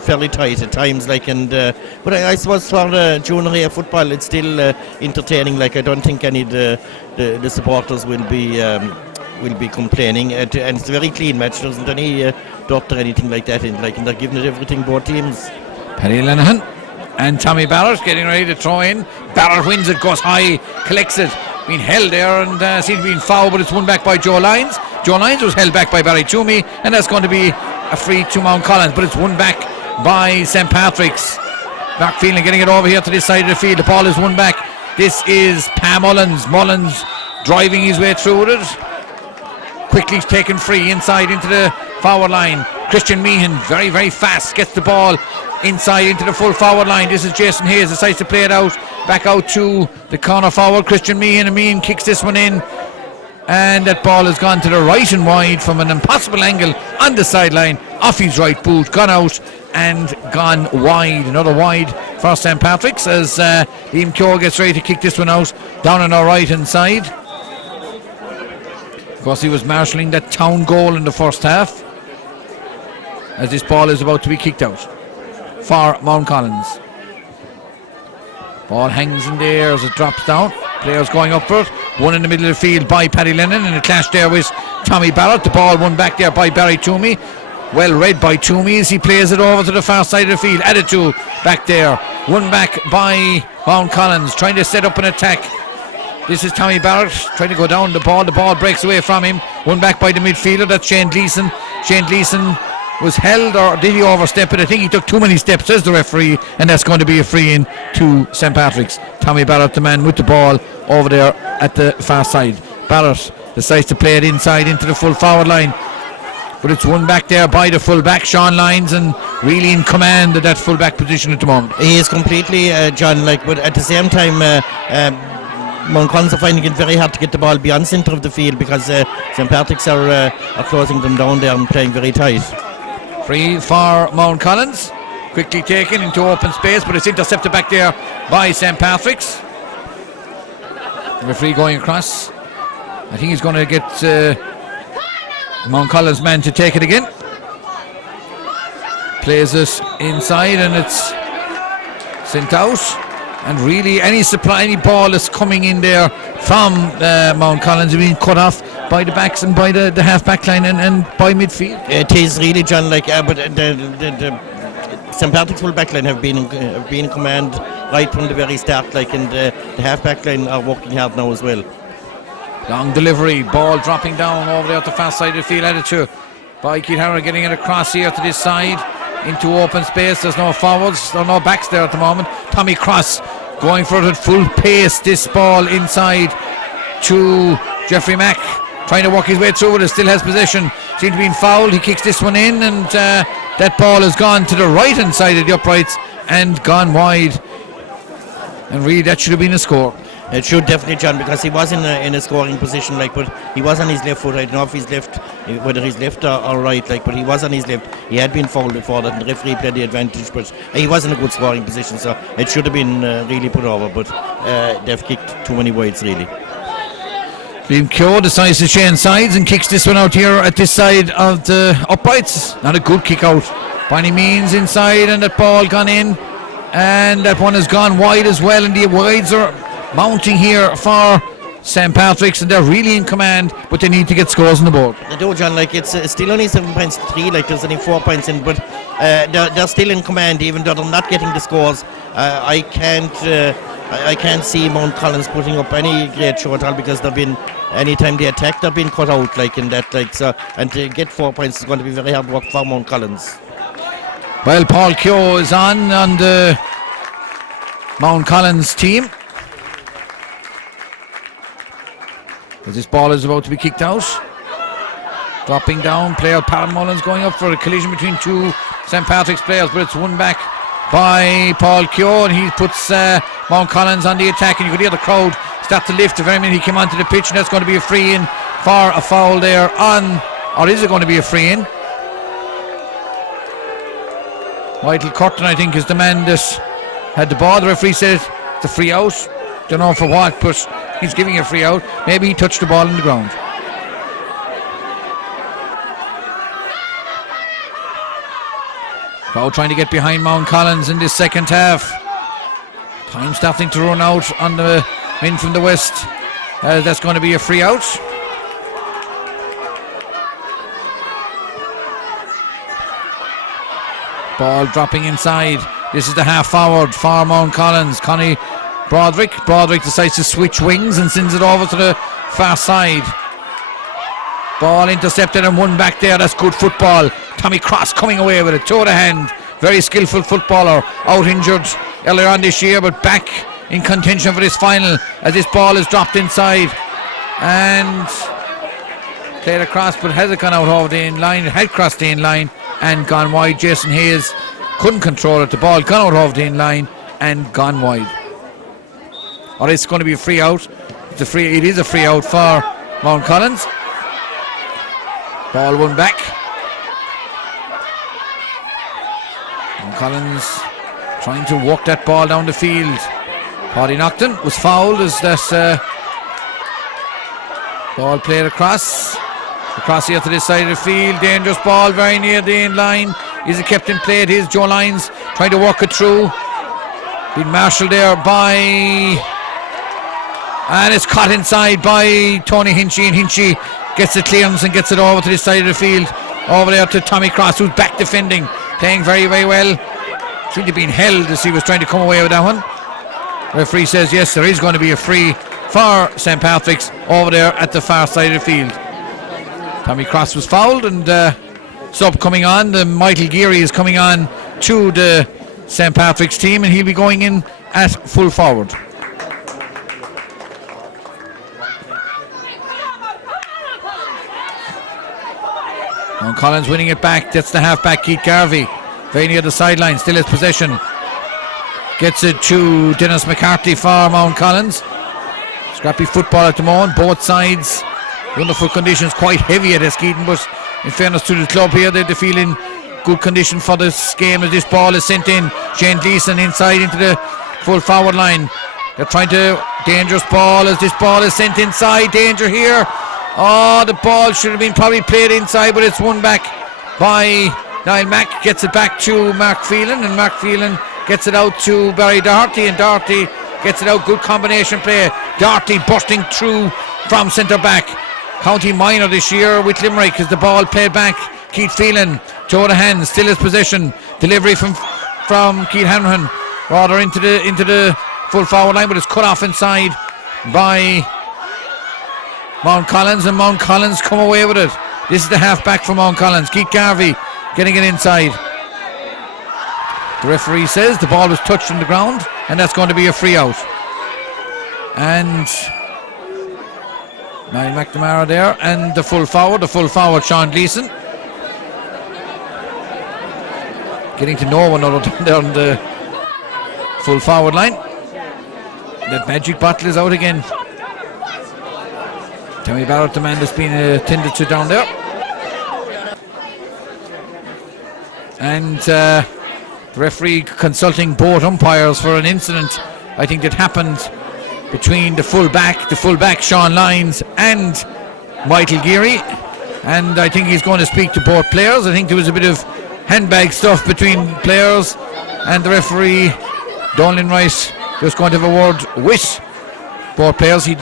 fairly tight at times, like, and but I suppose for junior A football, it's still entertaining. Like, I don't think any the supporters will be complaining, and it's a very clean match. There isn't any dirt or anything like that in, like, and they're giving it everything, both teams. Paddy Lenihan and Tommy Barrett getting ready to throw in. Barrett wins it, goes high, collects it, being held there, and seems to be in foul, but it's won back by Joe Lyons. Joe Lyons was held back by Barry Toomey, and that's going to be a free to Mountcollins, but it's won back by St. Patrick's. Mark Phelan getting it over here to this side of the field. The ball is won back. This is Pa Mullins. Mullins driving his way through it. Quickly taken free inside into the forward line. Christian Meehan, very, very fast, gets the ball inside into the full forward line. This is Jason Hayes, decides to play it out, back out to the corner forward. Christian Meehan, and Meehan kicks this one in, and that ball has gone to the right and wide from an impossible angle on the sideline, off his right boot, gone out and gone wide. Another wide for St. Patrick's as Liam Keogh gets ready to kick this one out down on our right hand side. Of course, he was marshalling that town goal in the first half. as this ball is about to be kicked out for Mountcollins. Ball hangs in the air as it drops down. Players going up for it. One in the middle of the field by Paddy Lennon, and a clash there with Tommy Barrett. The ball won back there by Barry Toomey. Well read by Toomey as he plays it over to the far side of the field. Added to back there. One back by Mountcollins, trying to set up an attack. This is Tommy Barrett trying to go down the ball. The ball breaks away from him. One back by the midfielder. That's Shane Gleeson. Shane Gleeson was held, or did he overstep it? I think he took too many steps, says the referee, and that's going to be a free in to St. Patrick's. Tommy Barrett, the man with the ball over there at the far side. Barrett decides to play it inside into the full forward line, but it's won back there by the full back, Sean Lyons, and really in command of that full back position at the moment. He is completely, John, but at the same time, Mountcollins are finding it very hard to get the ball beyond centre of the field because St. Patrick's are closing them down there and playing very tight. Free for Mountcollins, quickly taken into open space, but it's intercepted back there by St. Patrick's. The referee going across. I think he's going to get Mountcollins' man to take it again. Plays it inside and it's sent out. And really any ball is coming in there from Mountcollins being cut off by the backs and by the half back line and by midfield. It is really, John, but the St. Patrick's full back line have been in command right from the very start, and the half back line are working hard now as well. Long delivery, ball dropping down over there at the far side of the field, added to by Keith Harrow, getting it across here to this side into open space. There's no forwards, there are no backs there at the moment. Tommy Cross going for it at full pace. This ball inside to Jeffrey Mack, trying to work his way through it. It still has possession. Seems to be fouled. He kicks this one in, and that ball has gone to the right hand side of the uprights and gone wide. And really, that should have been a score. It should definitely, John, because he was in a scoring position, but he was on his left foot. I don't know if he's whether he's left or right, but he was on his left. He had been fouled before that, and the referee played the advantage, but he was in a good scoring position, so it should have been really put over, but they've kicked too many wides, really. Liam Keogh decides to change sides and kicks this one out here at this side of the uprights. Not a good kick out by any means inside, and that ball gone in, and that one has gone wide as well, and the wides are mounting here for St. Patrick's, and they're really in command, but they need to get scores on the board. They do, John, it's still only 7 points to 3, there's only 4 points in, but they're still in command even though they're not getting the scores. I can't see Mountcollins putting up any great show at all, because they've been, anytime they attack, they've been cut out in that, so, and to get 4 points is going to be very hard work for Mountcollins. Well, Paul Keogh is on the Mountcollins team. As this ball is about to be kicked out. Dropping down, player Pat Mullins going up for a collision between two St. Patrick's players, but it's won back by Paul Keogh, and he puts Mountcollins on the attack, and you could hear the crowd start to lift the very minute he came onto the pitch, and that's going to be a free in for a foul there on, or is it going to be a free in? Michael Curtin, I think, is the man that had the ball. The referee said it's a free out. Don't know for what, but he's giving a free out. Maybe he touched the ball on the ground. Crowd trying to get behind Mountcollins in this second half. Time starting to run out on the men from the west. That's going to be a free out. Ball dropping inside. This is the half forward for Mountcollins. Connie Broderick decides to switch wings and sends it over to the far side. Ball intercepted and won back there. That's good football. Tommy Cross coming away with it, toe to hand. Very skillful footballer. Out injured earlier on this year, but back in contention for this final as this ball is dropped inside and played across, but has it gone out over the in line? It had crossed the in line and gone wide. Jason Hayes couldn't control it. The ball gone out over the in line and gone wide. Or it's going to be a free out. It is a free out for Mountcollins. Ball won back. Mountcollins trying to walk that ball down the field. Paddy Nocton was fouled as that ball played across here to this side of the field. Dangerous ball very near the end line. Is it kept in play? It is. Joe Lyons trying to work it through. Being marshalled there by... And it's caught inside by Tony Hinchy, and Hinchy gets the clearance and gets it over to this side of the field. Over there to Tommy Cross, who's back defending. Playing very, very well. Seemed to be held as he was trying to come away with that one. Referee says yes, there is going to be a free for St. Patrick's over there at the far side of the field. Tommy Cross was fouled, and sub coming on. The Michael Geary is coming on to the St. Patrick's team, and he'll be going in at full forward. Mountcollins winning it back. That's the half-back Keith Garvey. Very near the sideline, still has possession. Gets it to Dennis McCarthy for Mountcollins. Scrappy football at the moment, both sides. Wonderful conditions, quite heavy at Eskeaton, but in fairness to the club here, they're feeling good condition for this game as this ball is sent in. Shane Gleeson inside into the full forward line. They're trying to, dangerous ball as this ball is sent inside. Danger here. Oh, the ball should have been probably played inside, but it's won back by Niall Mack. Gets it back to Mark Phelan, and Mark Phelan gets it out to Barry Doherty, and Doherty gets it out. Good combination play. Doherty busting through from centre back. County minor this year with Limerick as the ball played back. Keith Phelan, toe to hand, still his possession. Delivery from Keith Hanrahan, rather into the full forward line, but it's cut off inside by Mountcollins, and Mountcollins come away with it. This is the half-back from Mountcollins. Keith Garvey getting it inside. The referee says the ball was touched on the ground, and that's going to be a free out. And Niall McNamara there, and the full forward Sean Gleeson. Getting to know one another down there on the full forward line. That magic bottle is out again. Tommy Barrett, the man that's been attended to down there. And the referee consulting both umpires for an incident, I think, that happened between the fullback Sean Lyons and Michael Geary. And I think he's going to speak to both players. I think there was a bit of handbag stuff between players, and the referee, Donlan Rice, was going to have a word with both players. He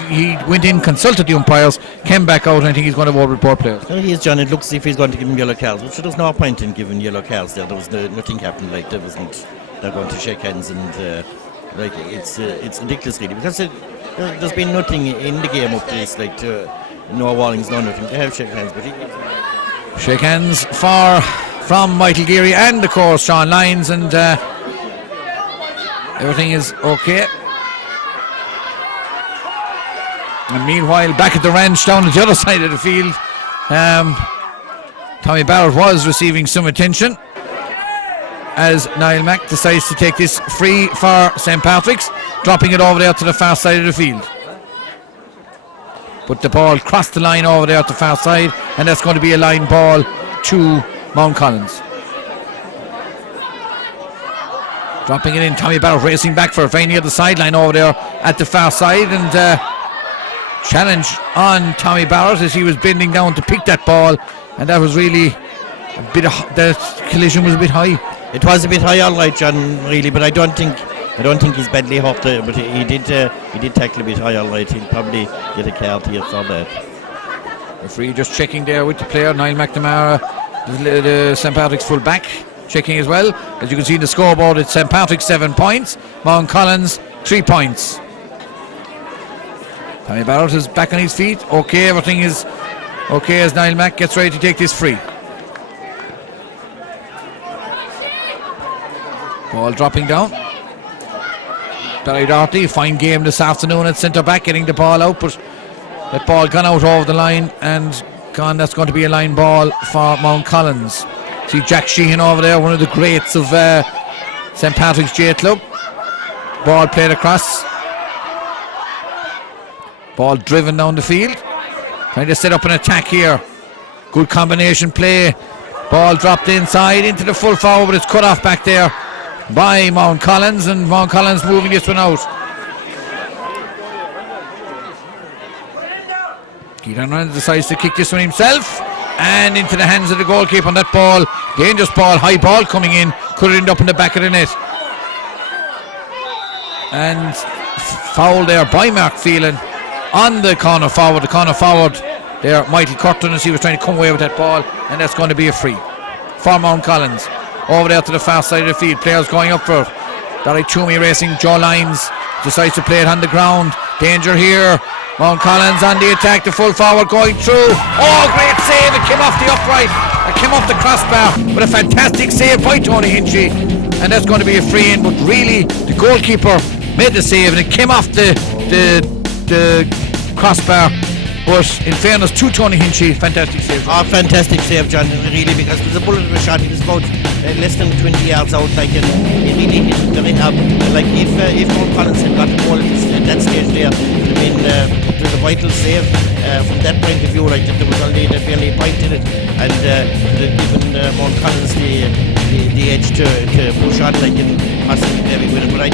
went in, consulted the umpires, came back out, and I think he's going to have a word with both players. Well, he is, John. It looks as if he's going to give him yellow cards, which there's no point in giving yellow cards there. There was nothing happened, like there wasn't. They're going to shake hands, and like it's ridiculous really, because there's been nothing in the game up to this, like no warnings, no nothing. They have shake hands, but shake hands from Michael Geary and of course Sean Lyons, and everything is okay. And meanwhile, back at the ranch down at the other side of the field, Tommy Barrett was receiving some attention as Niall Mack decides to take this free for St. Patrick's, dropping it over there to the far side of the field. But the ball crossed the line over there at the far side, and that's going to be a line ball to Mountcollins. Dropping it in, Tommy Barrett racing back for it, very near the sideline over there at the far side, and challenge on Tommy Barrett as he was bending down to pick that ball, and that was really a bit of, the collision was a bit high. It was a bit high, all right, John, really, but I don't think he's badly hurt, but he did tackle a bit high, all right. He'll probably get a card here for that. Referee just checking there with the player, Niall McNamara, the St. Patrick's full back, checking as well. As you can see in the scoreboard, it's St. Patrick's 7 points, Mountcollins 3 points. Tommy Barrett is back on his feet. Okay, everything is okay as Niall Mack gets ready to take this free. Ball dropping down. Barry Doherty, fine game this afternoon at centre back, getting the ball out, but that ball gone out over the line and gone. That's going to be a line ball for Mountcollins. See Jack Sheehan over there, one of the greats of St. Patrick's J Club. Ball played across. Ball driven down the field. Trying to set up an attack here. Good combination play. Ball dropped inside into the full forward, but it's cut off back there by Mountcollins, and Mountcollins moving this one out. Keith Hanrahan decides to kick this one himself, and into the hands of the goalkeeper on that ball. Dangerous ball, high ball coming in, could end up in the back of the net. And foul there by Mark Phelan on the corner forward. The corner forward there, Michael Curtin, as he was trying to come away with that ball, and that's going to be a free for Mountcollins. Over there to the far side of the field, players going up for it. Barry Toomey racing, Joe Lyons decides to play it on the ground. Danger here. Mountcollins on the attack, the full forward going through. Oh, great save, it came off the upright, it came off the crossbar, but a fantastic save by Tony Hinchy, and that's going to be a free in. But really the goalkeeper made the save and it came off the crossbar. But in fairness to Tony Hinchy, fantastic save. Oh, fantastic save, John, really, because it was a bullet of a shot. He was about less than 20 yards out, like, and he really hit it very hard. Like, if Mountcollins had got the ball at that stage there, it was a vital save from that point of view. Like, there was only barely a point in it, and could have given Mountcollins the edge to push on, like, and possibly maybe win it. But I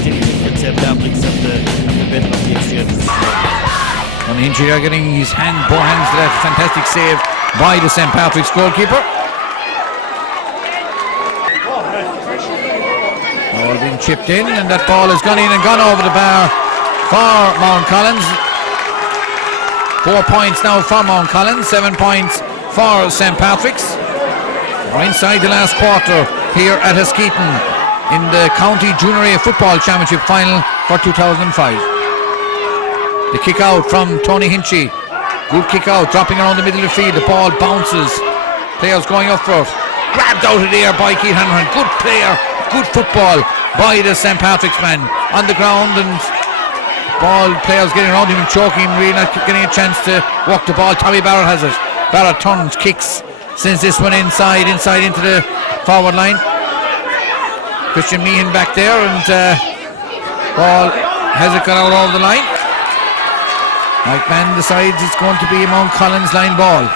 still think that St. Patrick's have the better of the exchanges. And Hinchy are getting his both hands to that fantastic save by the St. Patrick's goalkeeper. Ball being chipped in, and that ball has gone in and gone over the bar for Mountcollins. 4 points now for Mountcollins, 7 points for St. Patrick's. We're inside the last quarter here at Askeaton in the County Junior A Football Championship Final for 2005. The kick out from Tony Hinchy. Good kick out, dropping around the middle of the field. The ball bounces. Players going up for it. Grabbed out of the air by Keith Hanrahan. Good player, good football by the St. Patrick's man on the ground, and ball players getting around him and choking him, really not getting a chance to walk the ball. Tommy Barrett has it. Barrett turns, kicks, sends this one inside into the forward line. Christian Meehan back there, and ball has it gone out over the line. Mike Mann decides it's going to be a Mountcollins line ball.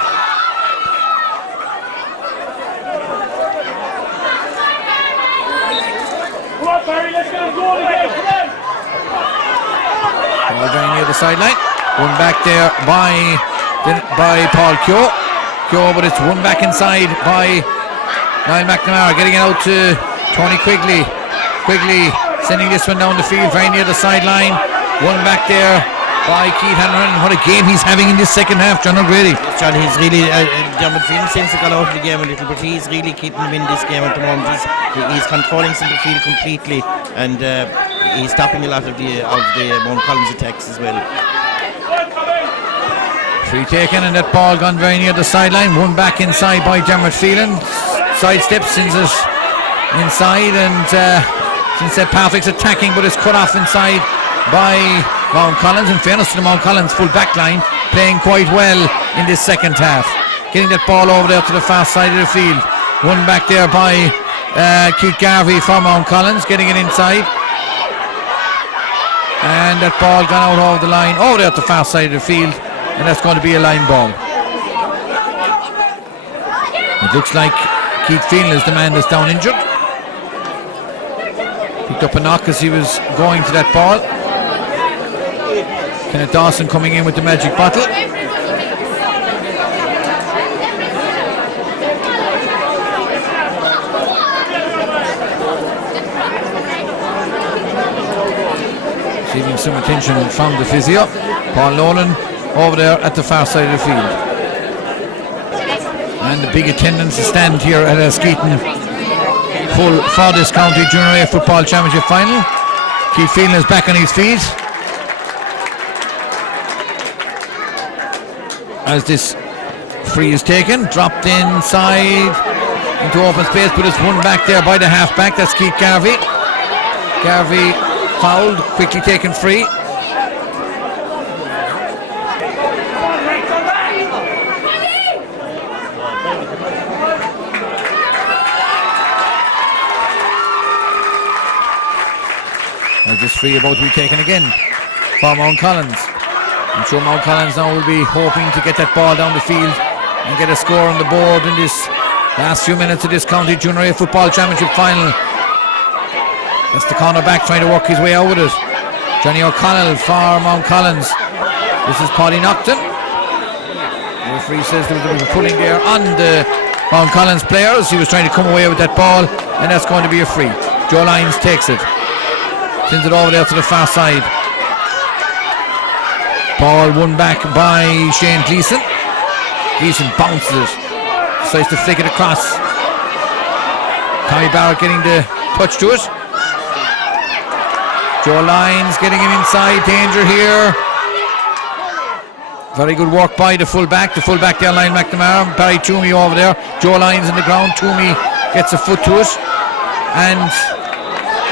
Ball going near the sideline. One back there by Paul Keogh. But it's one back inside by Niall McNamara, getting it out to Tony Quigley. Quigley sending this one down the field, very near the sideline. One back there by Keith Hanrahan. What a game he's having in this second half, John O'Grady. Yes, John, he's really, Dermot Phelan seems to have gone out of the game a little, but he's really keeping him in this game at the moment. He's controlling centre field completely, and he's stopping a lot of the Mountcollins attacks as well. Free taken, and that ball gone very near the sideline. One back inside by Dermot Phelan. Sidestep, sends it inside, and since St. Patrick's attacking, but it's cut off inside by Mountcollins. In fairness to the Mountcollins full back line, playing quite well in this second half. Getting that ball over there to the far side of the field. One back there by Keith Garvey from Mountcollins, getting it inside. And that ball gone out over the line, over there to the far side of the field, and that's going to be a line ball. It looks like Keith Phelan is the man that's down injured. Picked up a knock as he was going to that ball. Kenneth Dawson coming in with the magic bottle. Receiving some attention from the physio. Paul Nolan over there at the far side of the field. And the big attendance to stand here at Askeaton full for this County Junior A Football Championship Final. Keith Phelan is back on his feet as this free is taken, dropped inside into open space, but it's one back there by the half-back. That's Keith Garvey. Garvey fouled, quickly taken free. As this free about to be taken again for Mountcollins. I'm sure Mountcollins now will be hoping to get that ball down the field and get a score on the board in this last few minutes of this County Junior A Football Championship Final. That's the cornerback trying to work his way out with it. Johnny O'Connell for Mountcollins. This is Paddy Nocton. The referee says there was a bit of pulling there on the Mountcollins players. He was trying to come away with that ball, and that's going to be a free. Joe Lyons takes it, sends it over there to the far side. Ball won back by Shane Gleeson. Gleeson bounces it, decides to flick it across. Tommy Barrett getting the touch to it. Joe Lyons getting it inside, danger here. Very good work by the fullback there, Lion McNamara. Barry Toomey over there. Joe Lyons in the ground. Toomey gets a foot to it, and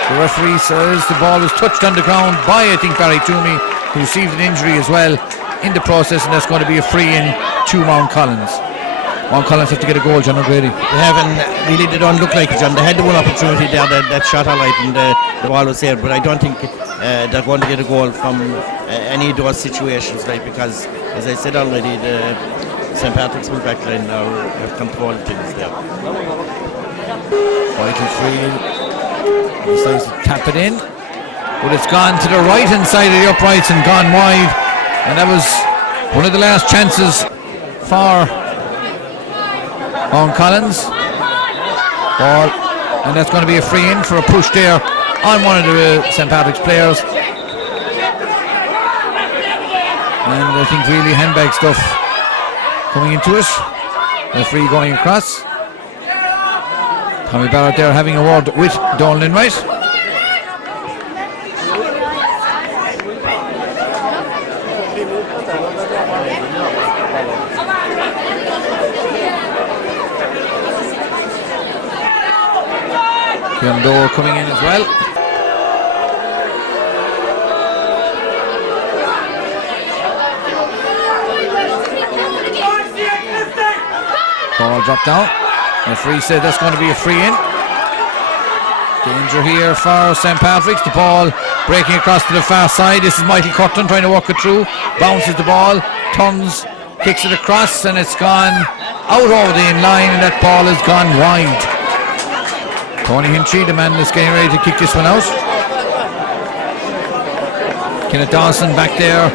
the referee says the ball was touched on the ground by, I think, Barry Toomey, who received an injury as well in the process, and that's going to be a free in to Mountcollins. Mountcollins have to get a goal, John O'Grady. They don't look like it, John. They had the one opportunity there, that shot all right, and the ball was saved, but I don't think they're going to get a goal from any of those situations, right? Because, as I said already, the St. Patrick's full back line have controlled things there. Vital free, decides to tap it in, but it's gone to the right hand side of the uprights and gone wide, and that was one of the last chances for Mountcollins. Ball, and that's going to be a free in for a push there on one of the St. Patrick's players, and I think really handbag stuff coming into it. The free going across. Tommy Barrett there having a word with Donal Linwright. Kieran coming in as well. Ball dropped down. The referee said that's going to be a free in. Danger here for St. Patrick's. The ball breaking across to the far side. This is Michael Curtin trying to walk it through. Bounces the ball, turns, kicks it across, and it's gone out over the in-line, and that ball has gone wide. Tony Hinchy, the man that's getting ready to kick this one out. Kenneth Dawson back there.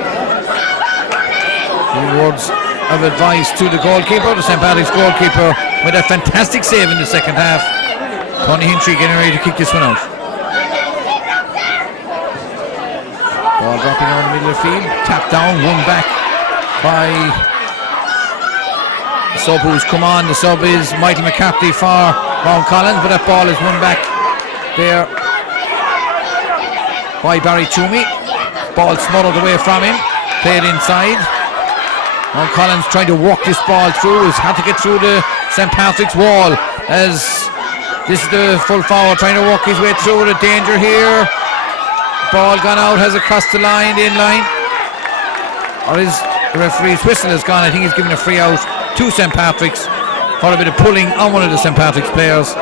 Few words of advice to the goalkeeper, the St. Patrick's goalkeeper, with a fantastic save in the second half. Tony Hinchy getting ready to kick this one out. Ball dropping on the middle of the field, tapped down, won back by the sub who's come on. The sub is Michael McCarthy for Mountcollins, but that ball is won back there by Barry Toomey. Ball smothered away from him, played inside. Mountcollins trying to walk this ball through, has had to get through the St. Patrick's wall, as this is the full forward trying to walk his way through. The danger here. Ball gone out, has it crossed the line, the in line, or is the referee's whistle has gone. I think he's given a free out to St. Patrick's for a bit of pulling on one of the St. Patrick's players.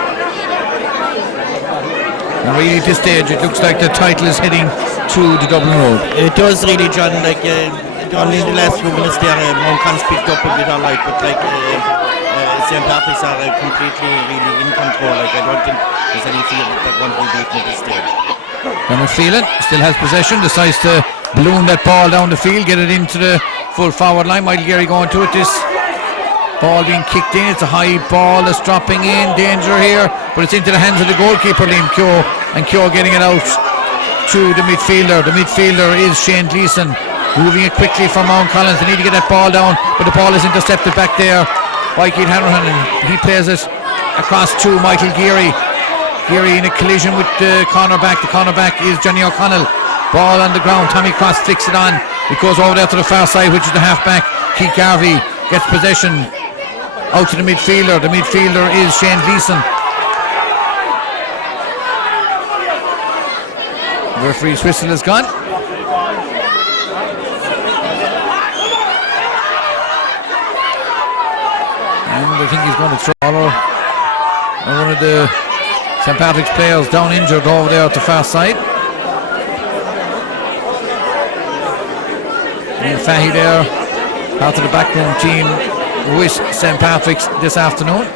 And really at this stage it looks like the title is heading to the Dublin Road. It does really, John, like only in the last few minutes there, Mountcollins picked up a bit alright, but like St. Patrick's are completely really in control. Like I don't think there's any fear that they're going to be beaten at this stage. Dermot Phelan still has possession, decides to balloon that ball down the field, get it into the full forward line. Michael Geary going to it. This ball being kicked in, it's a high ball that's dropping in, danger here, but it's into the hands of the goalkeeper, Liam Keogh, and Keogh getting it out to the midfielder. The midfielder is Shane Gleeson, moving it quickly for Mountcollins. They need to get that ball down, but the ball is intercepted back there by Keith Hanrahan, and he plays it across to Michael Geary. Geary in a collision with the cornerback. The cornerback is Johnny O'Connell. Ball on the ground. Tommy Cross flicks it on. It goes over there to the far side, which is the halfback. Keith Garvey gets possession out to the midfielder. The midfielder is Shane Gleeson. The referee's whistle is gone. And I think he's going to throw one of the St. Patrick's players down injured over there at the far side. Neil Fahy there, part of the backroom team with St. Patrick's this afternoon.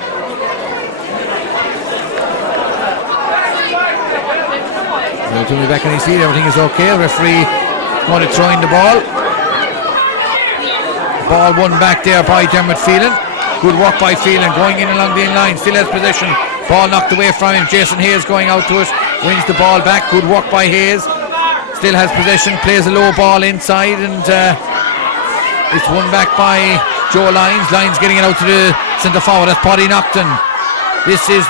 They'll do me back on his feet, everything is okay. The referee going to throw in the ball. Ball won back there by Dermot Phelan. Good work by Phelan, going in along the in-line, still has possession. Ball knocked away from him. Jason Hayes going out to it, wins the ball back. Good work by Hayes. Still has possession, plays a low ball inside, and it's won back by Joe Lyons. Lyons getting it out to the centre forward. That's Paddy Nocton. This is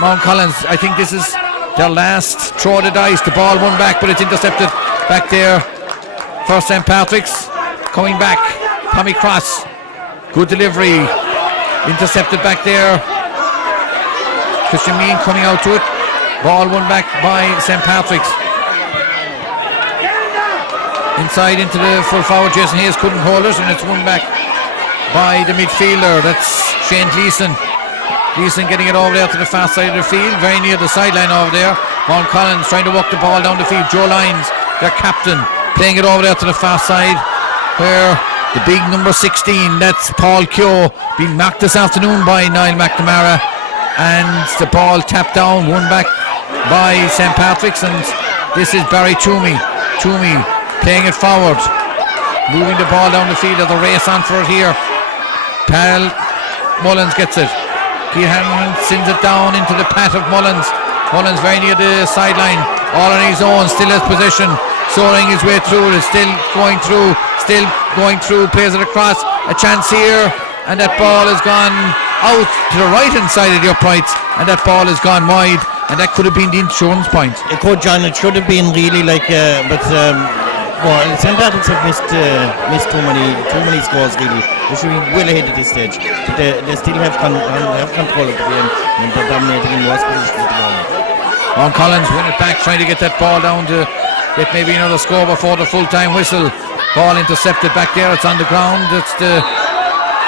Mountcollins. I think this is their last throw of the dice. The ball won back, but it's intercepted back there for St. Patrick's. Coming back, Tommy Cross. Good delivery. Intercepted back there. Christian Meehan coming out to it. Ball won back by St. Patrick's. Inside into the full forward. Jason Hayes couldn't hold it, and it's won back by the midfielder. That's Shane Gleeson. Gleeson getting it over there to the far side of the field, very near the sideline over there. Mountcollins trying to walk the ball down the field. Joe Lyons, their captain, playing it over there to the far side, where the big number 16, that's Paul Keogh, being knocked this afternoon by Niall McNamara, and the ball tapped down, won back by St. Patrick's, and this is Barry Toomey playing it forward, moving the ball down the field. There's a race on for it here. Pal Mullins gets it. Keith Hanlon sends it down into the path of Mullins. Mullins very near the sideline, all on his own, still has possession, soaring his way through it, still going through, plays it across, a chance here, and that ball has gone out to the right hand side of the uprights, and that ball has gone wide, and that could have been the insurance point. It could, John. It should have been really like, well, St. Patrick's have missed too many scores really. They should be well ahead at this stage. But they still have control of the game, and they're dominating in most positions at the moment. Mountcollins win it back, trying to get that ball down to get maybe another score before the full-time whistle. Ball intercepted back there. It's on the ground. It's the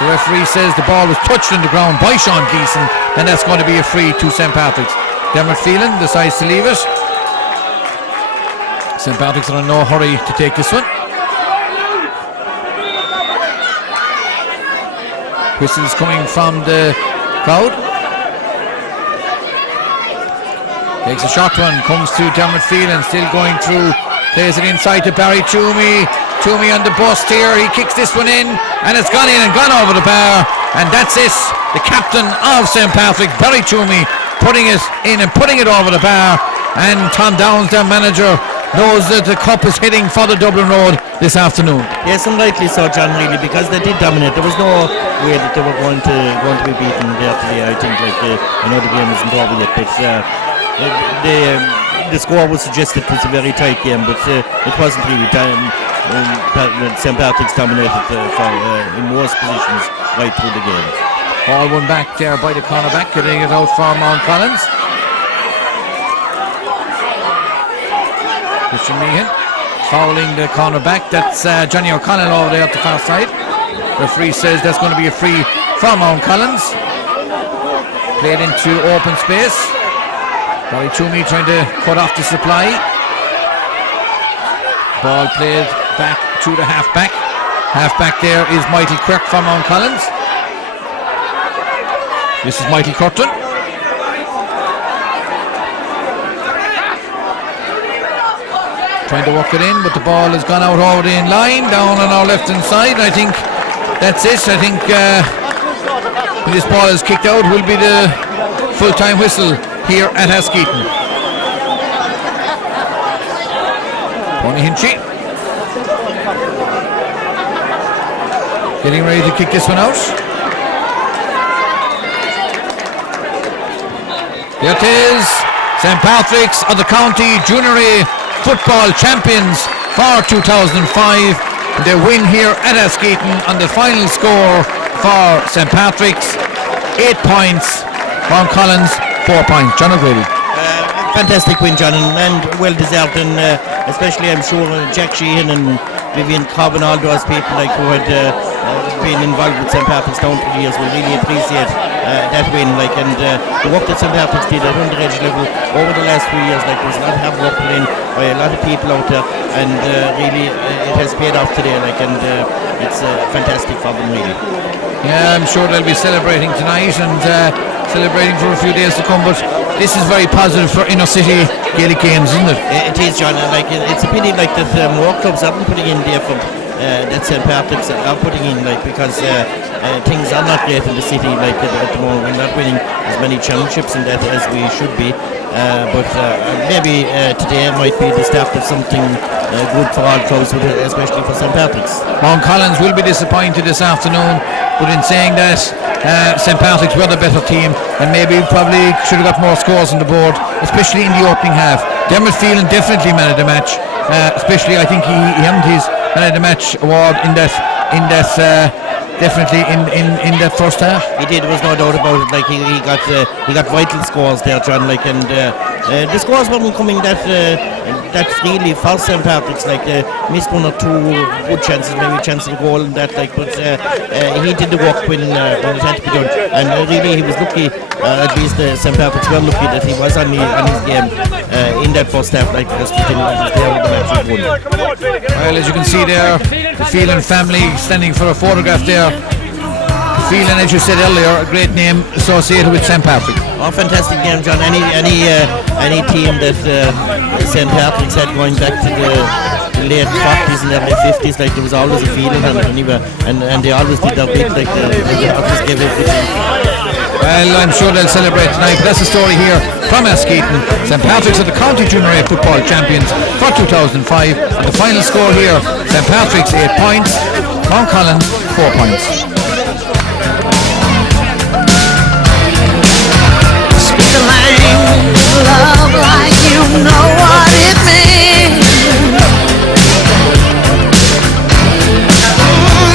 referee says the ball was touched on the ground by Sean Gleeson, and that's going to be a free to St. Patrick's. Dermot Phelan decides to leave it. St. Patrick's are in no hurry to take this one. Whistles coming from the crowd. Takes a shot one, comes to Dermot Phelan, still going through, plays it inside to Barry Toomey. Toomey on the bust here, he kicks this one in, and it's gone in and gone over the bar, and that's it. The captain of St. Patrick, Barry Toomey, putting it in and putting it over the bar, and Tom Downs, their manager, knows that the cup is heading for the Dublin Road this afternoon. Yes, and rightly so, John, really, because they did dominate. There was no way that they were going to be beaten there today. I think, I know the game isn't over yet, but the score would suggest it was a very tight game, but it wasn't really. St. Patrick's dominated in most positions right through the game. All one back there by the cornerback, getting it out for Mountcollins. Christian Meehan fouling the cornerback. That's Johnny O'Connell over there at the far side. Referee says that's going to be a free from Mountcollins. Played into open space. Barry Toomey trying to cut off the supply. Ball played back to the halfback. Halfback there is Michael Quirk from Mountcollins. This is Michael Curtin. Trying to work it in, but the ball has gone out over the line, down on our left hand side. I think that's it. I think when this ball is kicked out will be the full-time whistle here at Askeaton. Tony Hinchy getting ready to kick this one out. There it is. St. Patrick's are the county junior A football champions for 2005. They win here at Askeaton on the final score for St. Patrick's 8 points, Mountcollins 4 points. John O'Grady. Fantastic win, John, and well deserved, and especially I'm sure Jack Sheehan and Vivian Cobb and all those people who had been involved with St. Patrick's down through the years will really appreciate that win, and the work that St. Patrick's did at underage level over the last few years. There's a lot of hard work put in by a lot of people out there, and really it has paid off today, and it's fantastic for them, really. Yeah, I'm sure they'll be celebrating tonight and celebrating for a few days to come, but this is very positive for inner city Gaelic games, isn't it? It is, John, and it's a pity that more clubs haven't putting in the effort that St. Patrick's are putting in, like, because things are not great in the city, like at the moment. We're not winning as many championships in that as we should be, but maybe today might be the start of something good for all clubs, especially for St. Patrick's. Mountcollins will be disappointed this afternoon, but in saying that, St. Patrick's were the better team and maybe probably should have got more scores on the board, especially in the opening half. Dermot Phelan definitely man of the match, especially I think he earned his man of the match award in that definitely in that first half. He did, there was no doubt about it. Like he got vital scores there, John. Like, and the scores weren't coming that freely for St. Patrick's. Like missed one or two good chances, maybe a chance of a goal and that. Like, but he did the work when it had to be done. And really, he was lucky. At least St. Patrick's were lucky that he was on his game in that first half. Like, because he was there with the match won. Well, as you can see there, the Phelan family standing for a photograph there. Phelan, as you said earlier, a great name associated with St. Patrick. Oh, fantastic name, John. Any team that St. Patrick's had going back to the late 40s and early 50s, like, there was always a Phelan and they always did their bit, like they always gave everything. Well, I'm sure they'll celebrate tonight, but that's the story here from Askeaton. St. Patrick's are the County Junior A football champions for 2005, and the final score here, St. Patrick's 8 points, Mountcollins 4 points. Speak the language of love like you know what it means.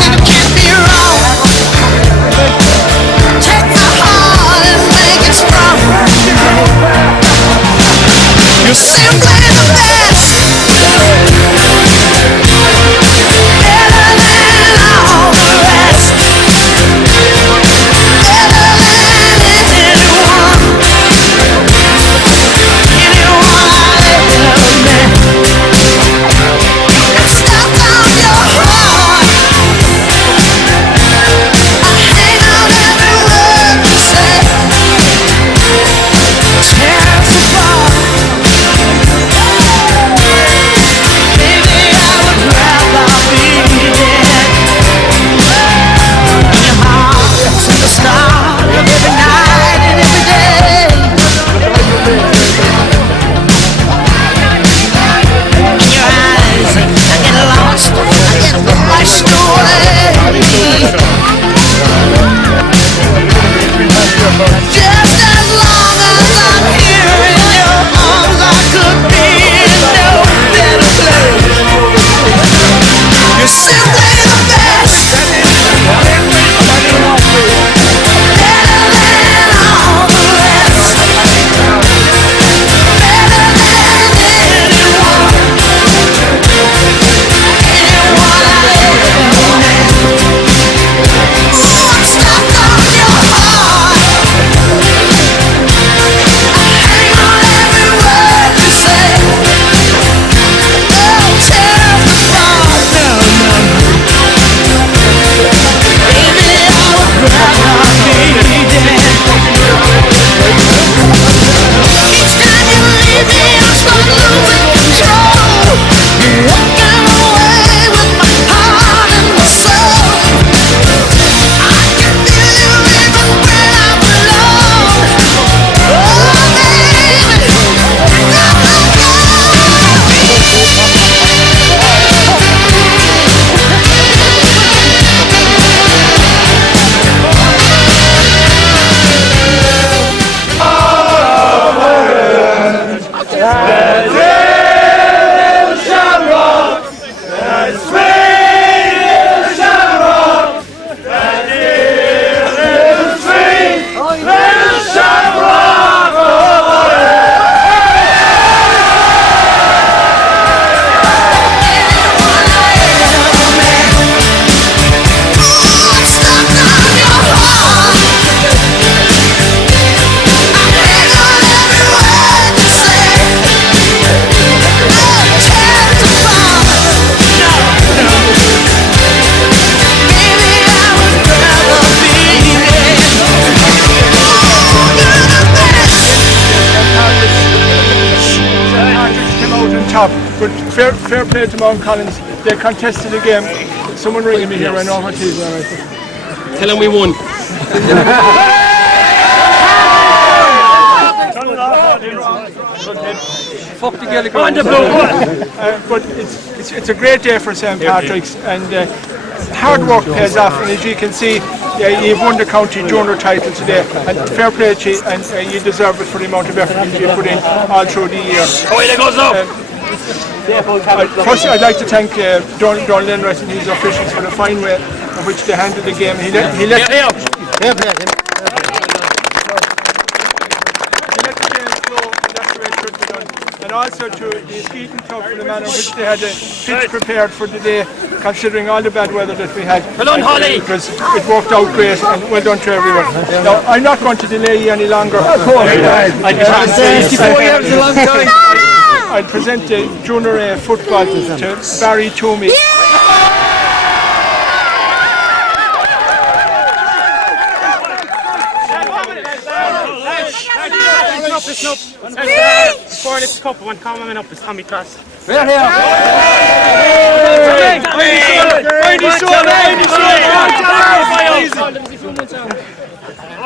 It can't be wrong. Take my heart and make it strong. You're simply the best. Better than all the rest. Better than anyone. Anyone I've ever met. I'm stuck on your heart. I hang on every word you say. Tear us apart. Baby, I would rather be dead. In your heart, to the start of every night and every day. In your eyes, I get lost, I get washed away. Just as long as I'm here in your arms, I could be in no better place. You're simply the best. Better than all the rest. Better than anyone. Anyone I've ever met. I'm stuck on your heart. I hang on every word you say. Oh, tear us apart. Baby, I would rather be dead. Each time you leave me, I start losing control. You're walking away with my heart and my soul. I can feel you even when I'm alone. Oh, baby, don't let go. I'm stuck on your heart. I hang on every word you say. Oh, tear us apart. Baby, I would rather be dead. You're the best. St. Patrick's came out on top, but fair play to Mountcollins. They contested the game. someone ringing me here. I know what it is. Tell him we won. Fuck the Gaelic. But it's a great day for St. Patrick's, and hard work pays off. And as you can see, you've won the county junior title today, and fair play to you, and you deserve it for the amount of effort you put in all through the year. First, I'd like to thank Don Lenright and his officials for the fine way in which they handled the game. He let the game flow, and that's the way it should be done. And also to the Skeeton Club for the manner in which they had the pitch prepared for the day, considering all the bad weather that we had. Well done, Holly! Because it worked out great, and well done to everyone. Now, I'm not going to delay you any longer. 64 years is a long time. I'll present the Junior A football to Barry Toomey. Before this cup, one comment up is Tommy Cross.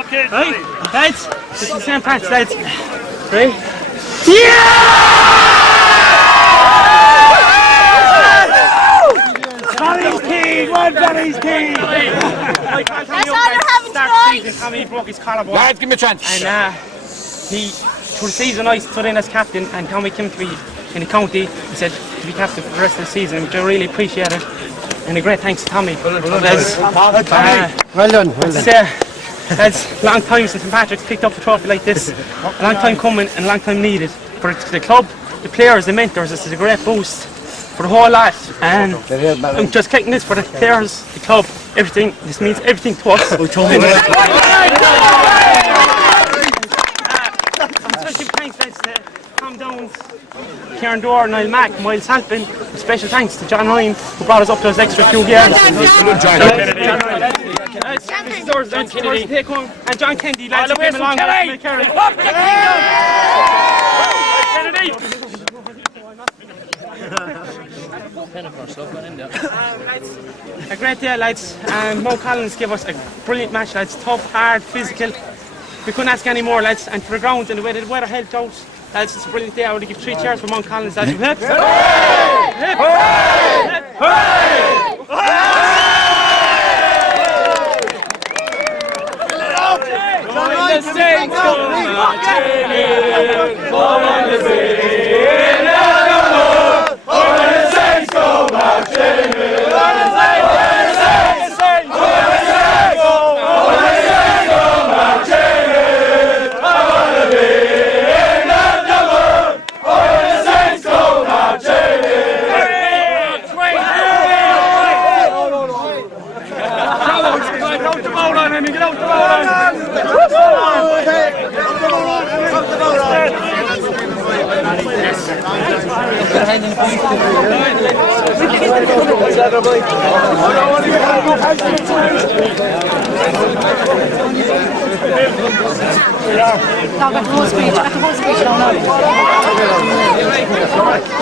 Okay, lads, this is St. Pat's, lads. Ready? Tommy's king! One Tommy's king! That's all you're having tonight! Tommy broke his collarbone. Lads, give me a chance. And he, through the season, I stood in as captain, and Tommy came to me in the county. He said to be captain for the rest of the season, which I really appreciated. And a great thanks to Tommy. Well done. That's a long time since St. Patrick's picked up a trophy like this. A long time coming and a long time needed. For the club, the players, the mentors, this is a great boost for the whole lot. And I'm just taking this for the players, the club, everything. This means everything to us. Special thanks to Tom Downs, Kieran Dorr, Niall Mack, Miles Halpin. Special thanks to John Ryan, who brought us up those extra few years. John Kennedy. And John Kennedy, lads, who came along with Kerry. A great day, lads. Mountcollins gave us a brilliant match, lads. Tough, hard, physical. We couldn't ask any more, lads. And for the ground and the way the weather helped out, lads, it's a brilliant day. I would give 3 cheers for Mountcollins, lads. Hip! Hip!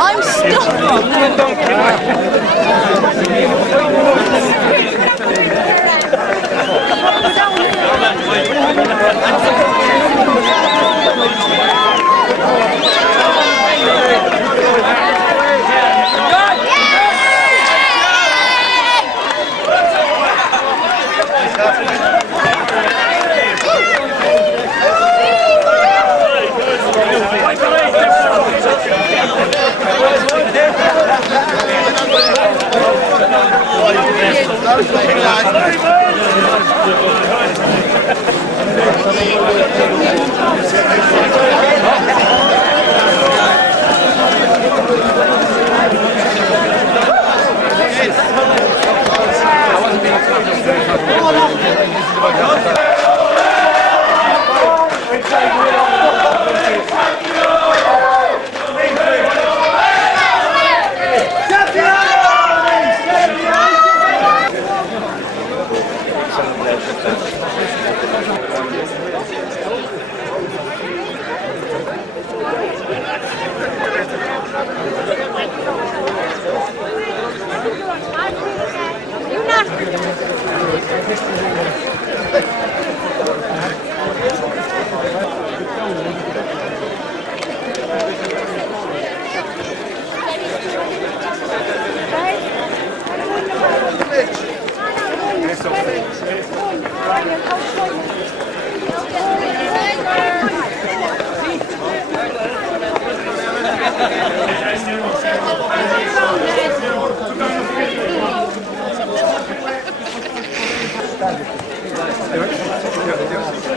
I'm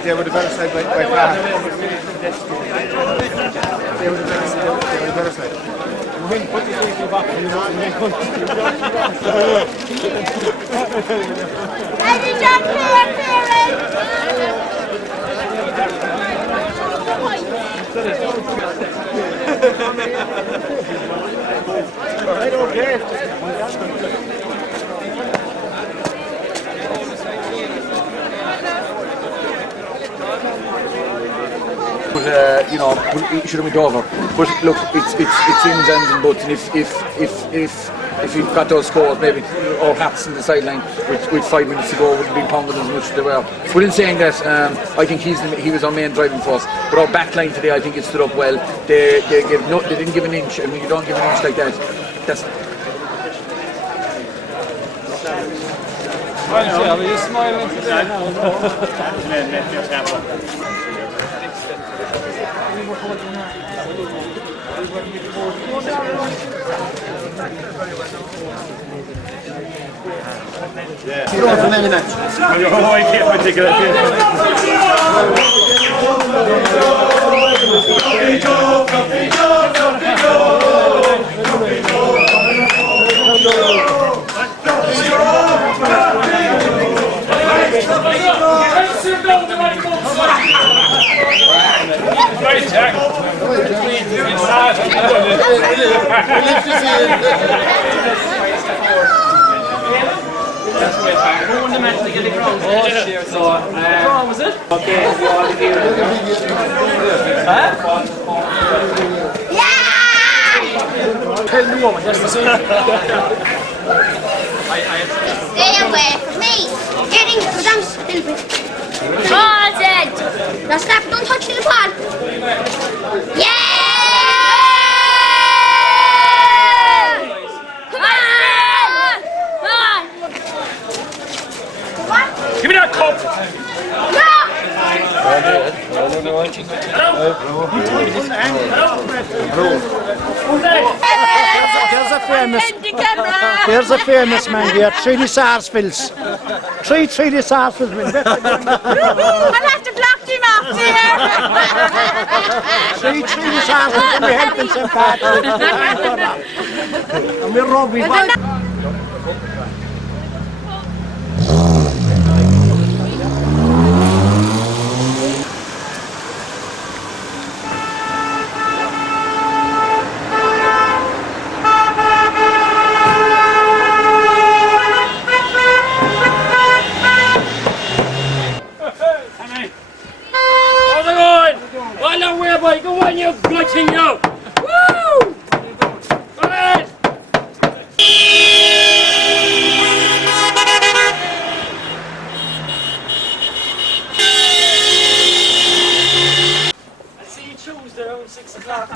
They were the better side by far. They were the better side. I don't care. But, you know, it should have went over. But look, it's ins and buts, and if he got those scores, maybe our hats in the sideline with 5 minutes to go wouldn't be pounded as much as they were. But in saying that, I think he was our main driving force. But our back line today, I think it stood up well. They didn't give an inch, and when you don't give an inch like that, that's. Are you smiling today? Was it? Okay, you all here. Tell the woman, that's the same. Stay away from me. Getting because I'm stupid. Ball's edge. Now stop, don't touch the ball. Yeah! Come on! Give me that cup! No! There's a famous man here, 3D Sarsfields. 3D Sarsfields. I'll have to block him off here. 3D Sarsfields, and we're helping St. Patrick. And we're rugby. Go on, you glitching you! Woo! Go ahead! I see you Tuesday around 6 o'clock.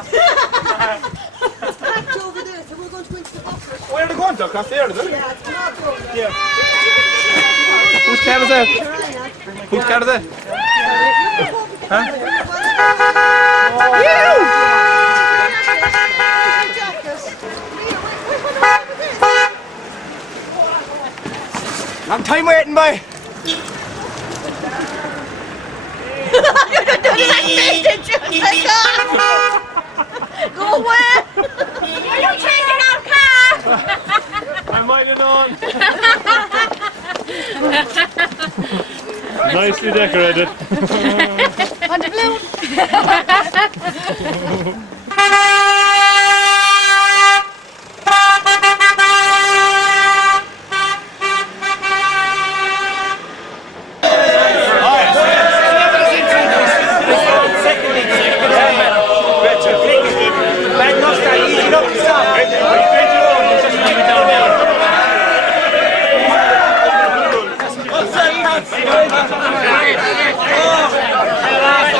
Over there, so we're going to go into the Buckley. Where are they going to? Across there, is it? Yeah, it's not going. Yeah. Whose car is that? Whose car is that? Huh? Long time waiting, boy. Go away! Are you changing our car? I might have done. Nicely decorated. On the blue.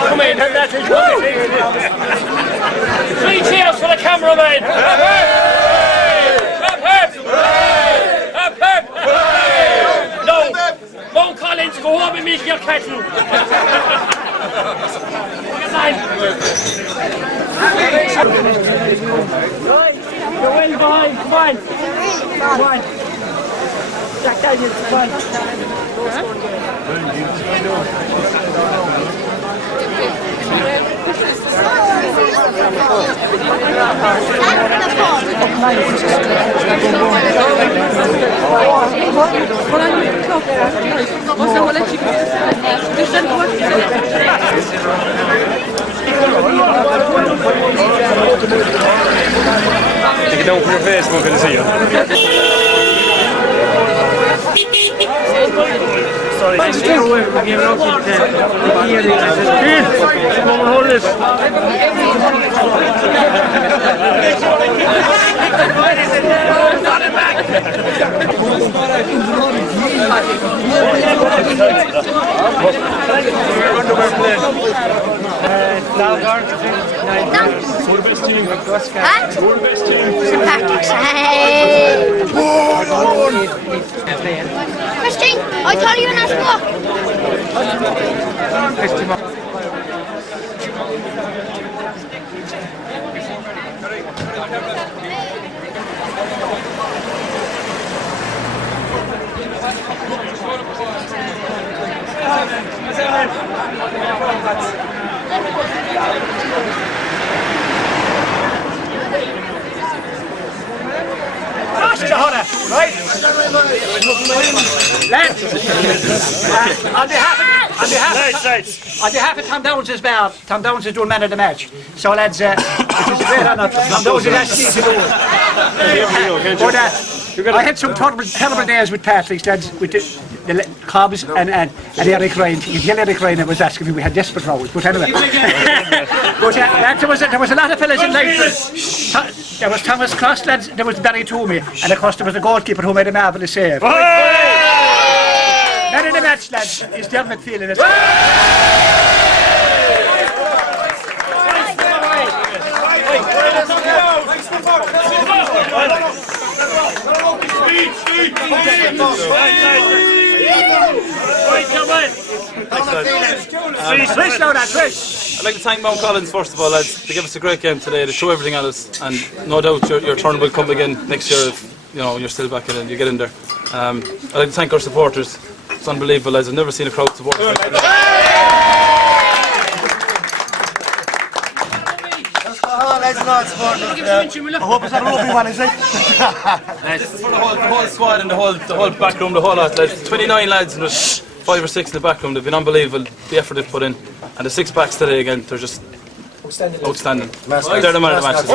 Come in, that's it. Three cheers for the cameraman. Up, up. No, Mountcollins, go home and make your kettle. You're well behind, come on. Come on. Jack Daniels, come on. Take it down from your face, we're going to see you. Sorry. We're giving up with the hearing. Come on, hold this. Christine, I told you not to walk. Right? Lads, on behalf of Tom Downs' bar, Tom Downs is doing man of the match. So lads, it is a great honour. Tom Downs is actually to do it. But I had some terrible days with Patrick's lads, with the Cobbs and Eric Ryan. You hear Eric Ryan was asking me, we had desperate rows, but anyway. But there was a lot of fellas in life. There was Thomas Cross, lads, there was Barry Toomey, and of course there was the goalkeeper who made a marvellous save. Man in the match, lads, is Dermot feeling it. I'd like to thank Mountcollins first of all, lads. They give us a great game today. They show everything on us, and no doubt your turn will come again next year if you're still back in and you get in there. I'd like to thank our supporters. It's unbelievable, lads. I've never seen a crowd support us like that. I hope it's a rugby one, is it? This is for the whole squad and the whole back room, the whole lot, lads. 29 lads and there's 5 or 6 in the back room. They've been unbelievable, the effort they've put in. And the 6 backs today again, they're just outstanding. They're the man of the match.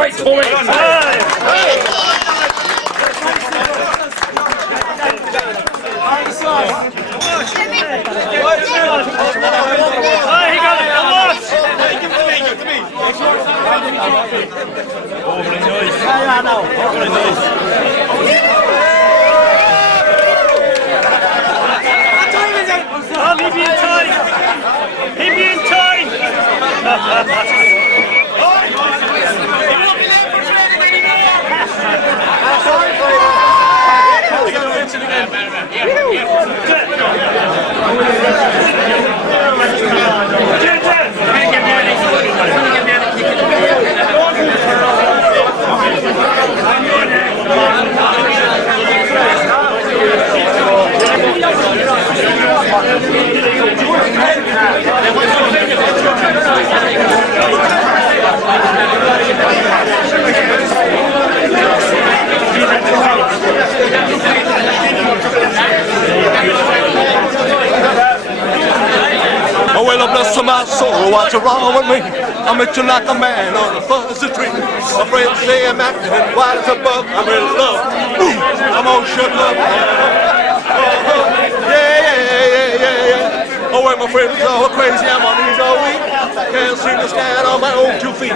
Oh, well, bless my soul, what's wrong with me? I met you like a man on a fuzzy tree. My friends say I'm acting white as a bug. I'm in love. Ooh, I'm all shook up. Yeah. Oh, well, my friends are all crazy. I'm on knees all week. Can't seem to stand on my own 2 feet.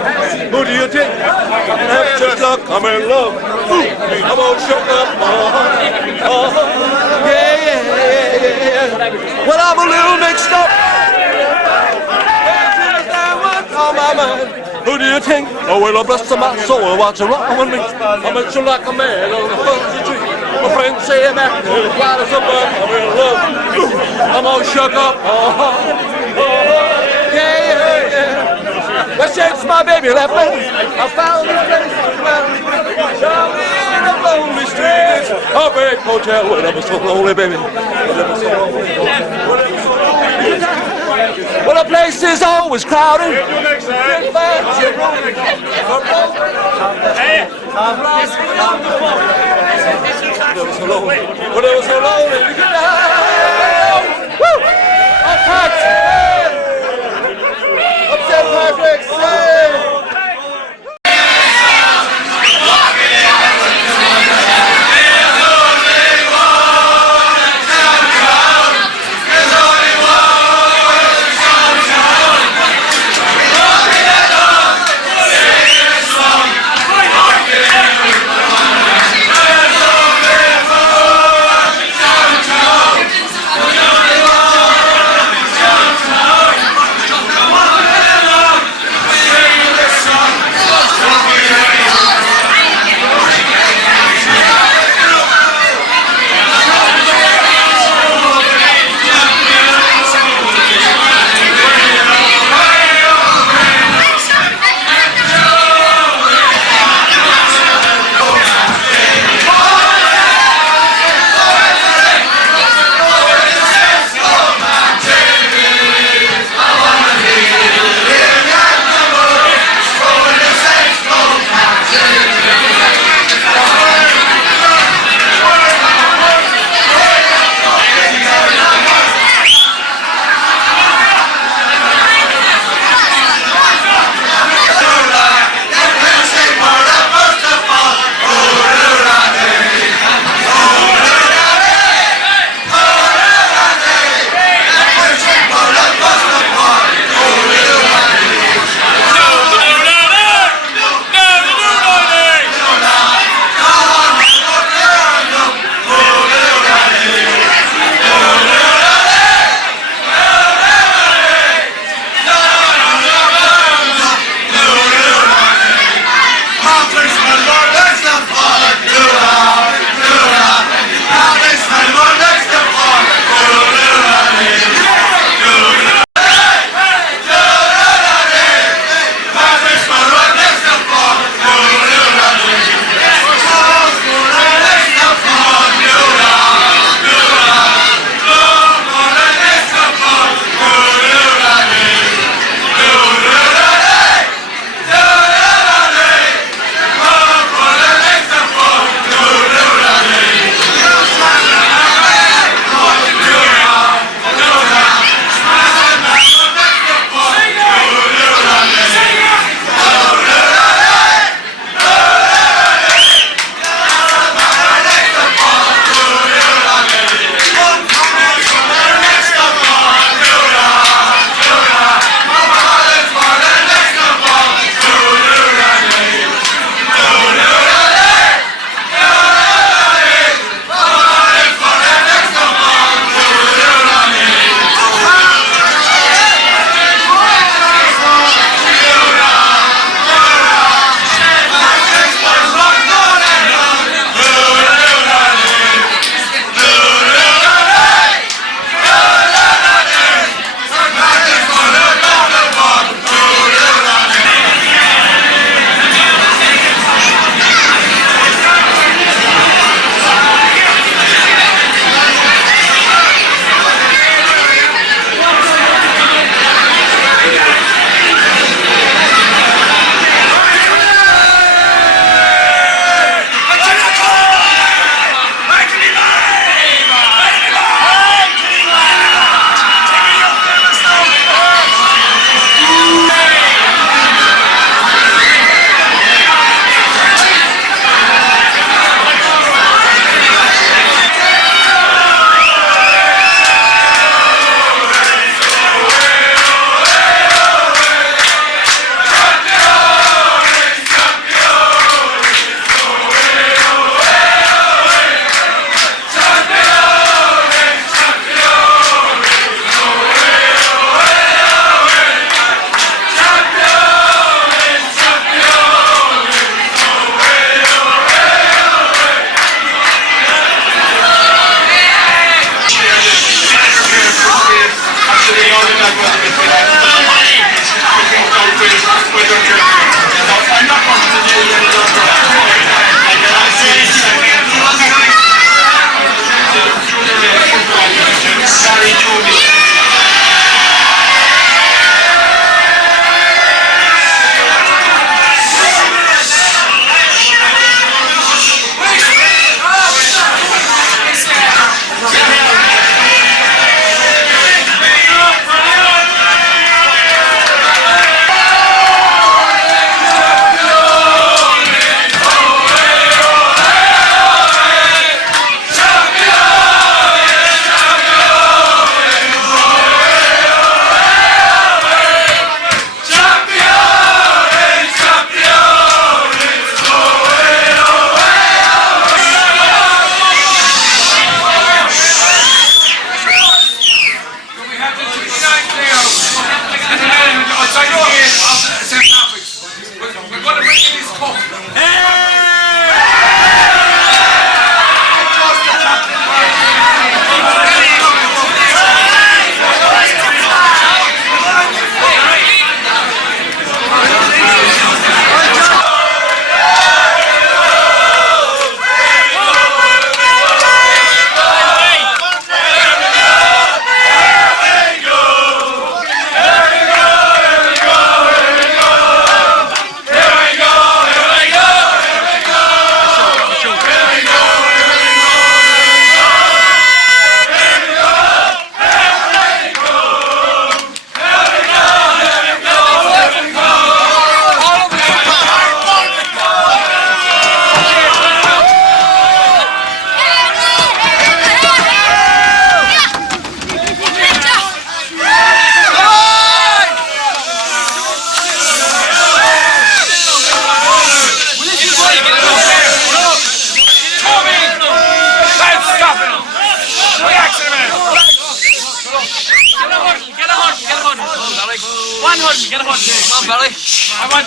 Who do you think? That's just luck. I'm in love. Ooh, I'm all shook up. Yeah. Well, I'm a little mixed up. On my mind. Who do you think? Oh, well, bless my soul, what's wrong with me? I met you like a man on a fuzzy tree. My friends say I'm acting white as a bug. I'm in love. Ooh, I'm all shook up. Yeah. The shapes my baby left me. I found this place down in a lonely street. A big hotel where I was so lonely, baby. Well, the place is always crowded. It was so lonely. But it was so lonely to get down. Woo! I'm packed. Up St. Patrick's Day. Sing a song.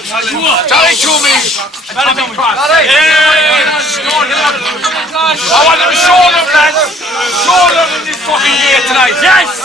Charlie Toomey. I want them to show them, lads. Show them in this fucking game tonight. Yes!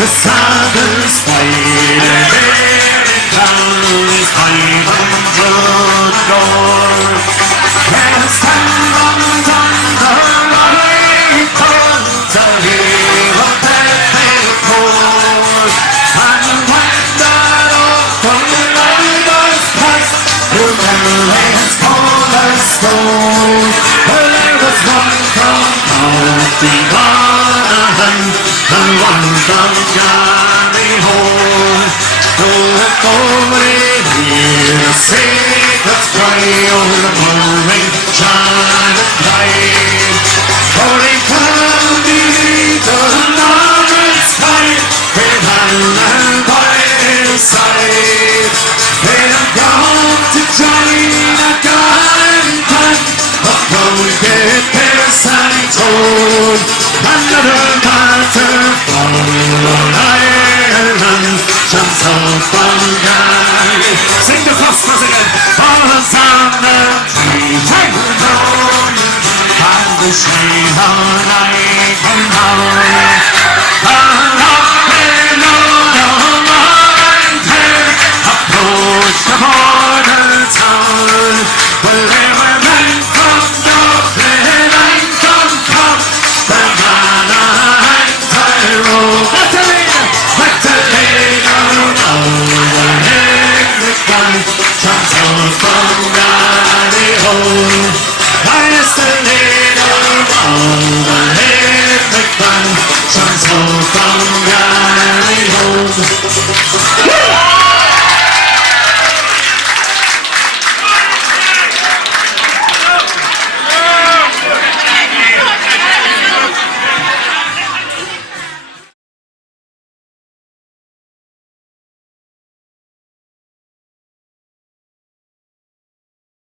the sun is white and every town is 500 doors. And stand on the right comes a hero that they call. And when that awful night was past, the memories cornerstone. Well, there was one from County Monaghan and one from Gary Hall. Nobody here to say that's why all the morning shine and light. For they found beneath the northern sky, with hand by his side. They have gone to join a garden band, but don't get their side told. Another matter from Ireland, jumps up from Guy. Sing the Christmas again. Falls on the tree, take the throne, and the shade on night and down. Up in the mountain, approach the border town. Well, there were men from Dublin and from Cork, the Ghana and Tyrone. Magdalena, over Limerick band, jumps out from Gary Hole. Yes, the leader of the Limerick band, jumps out from Gary Hole.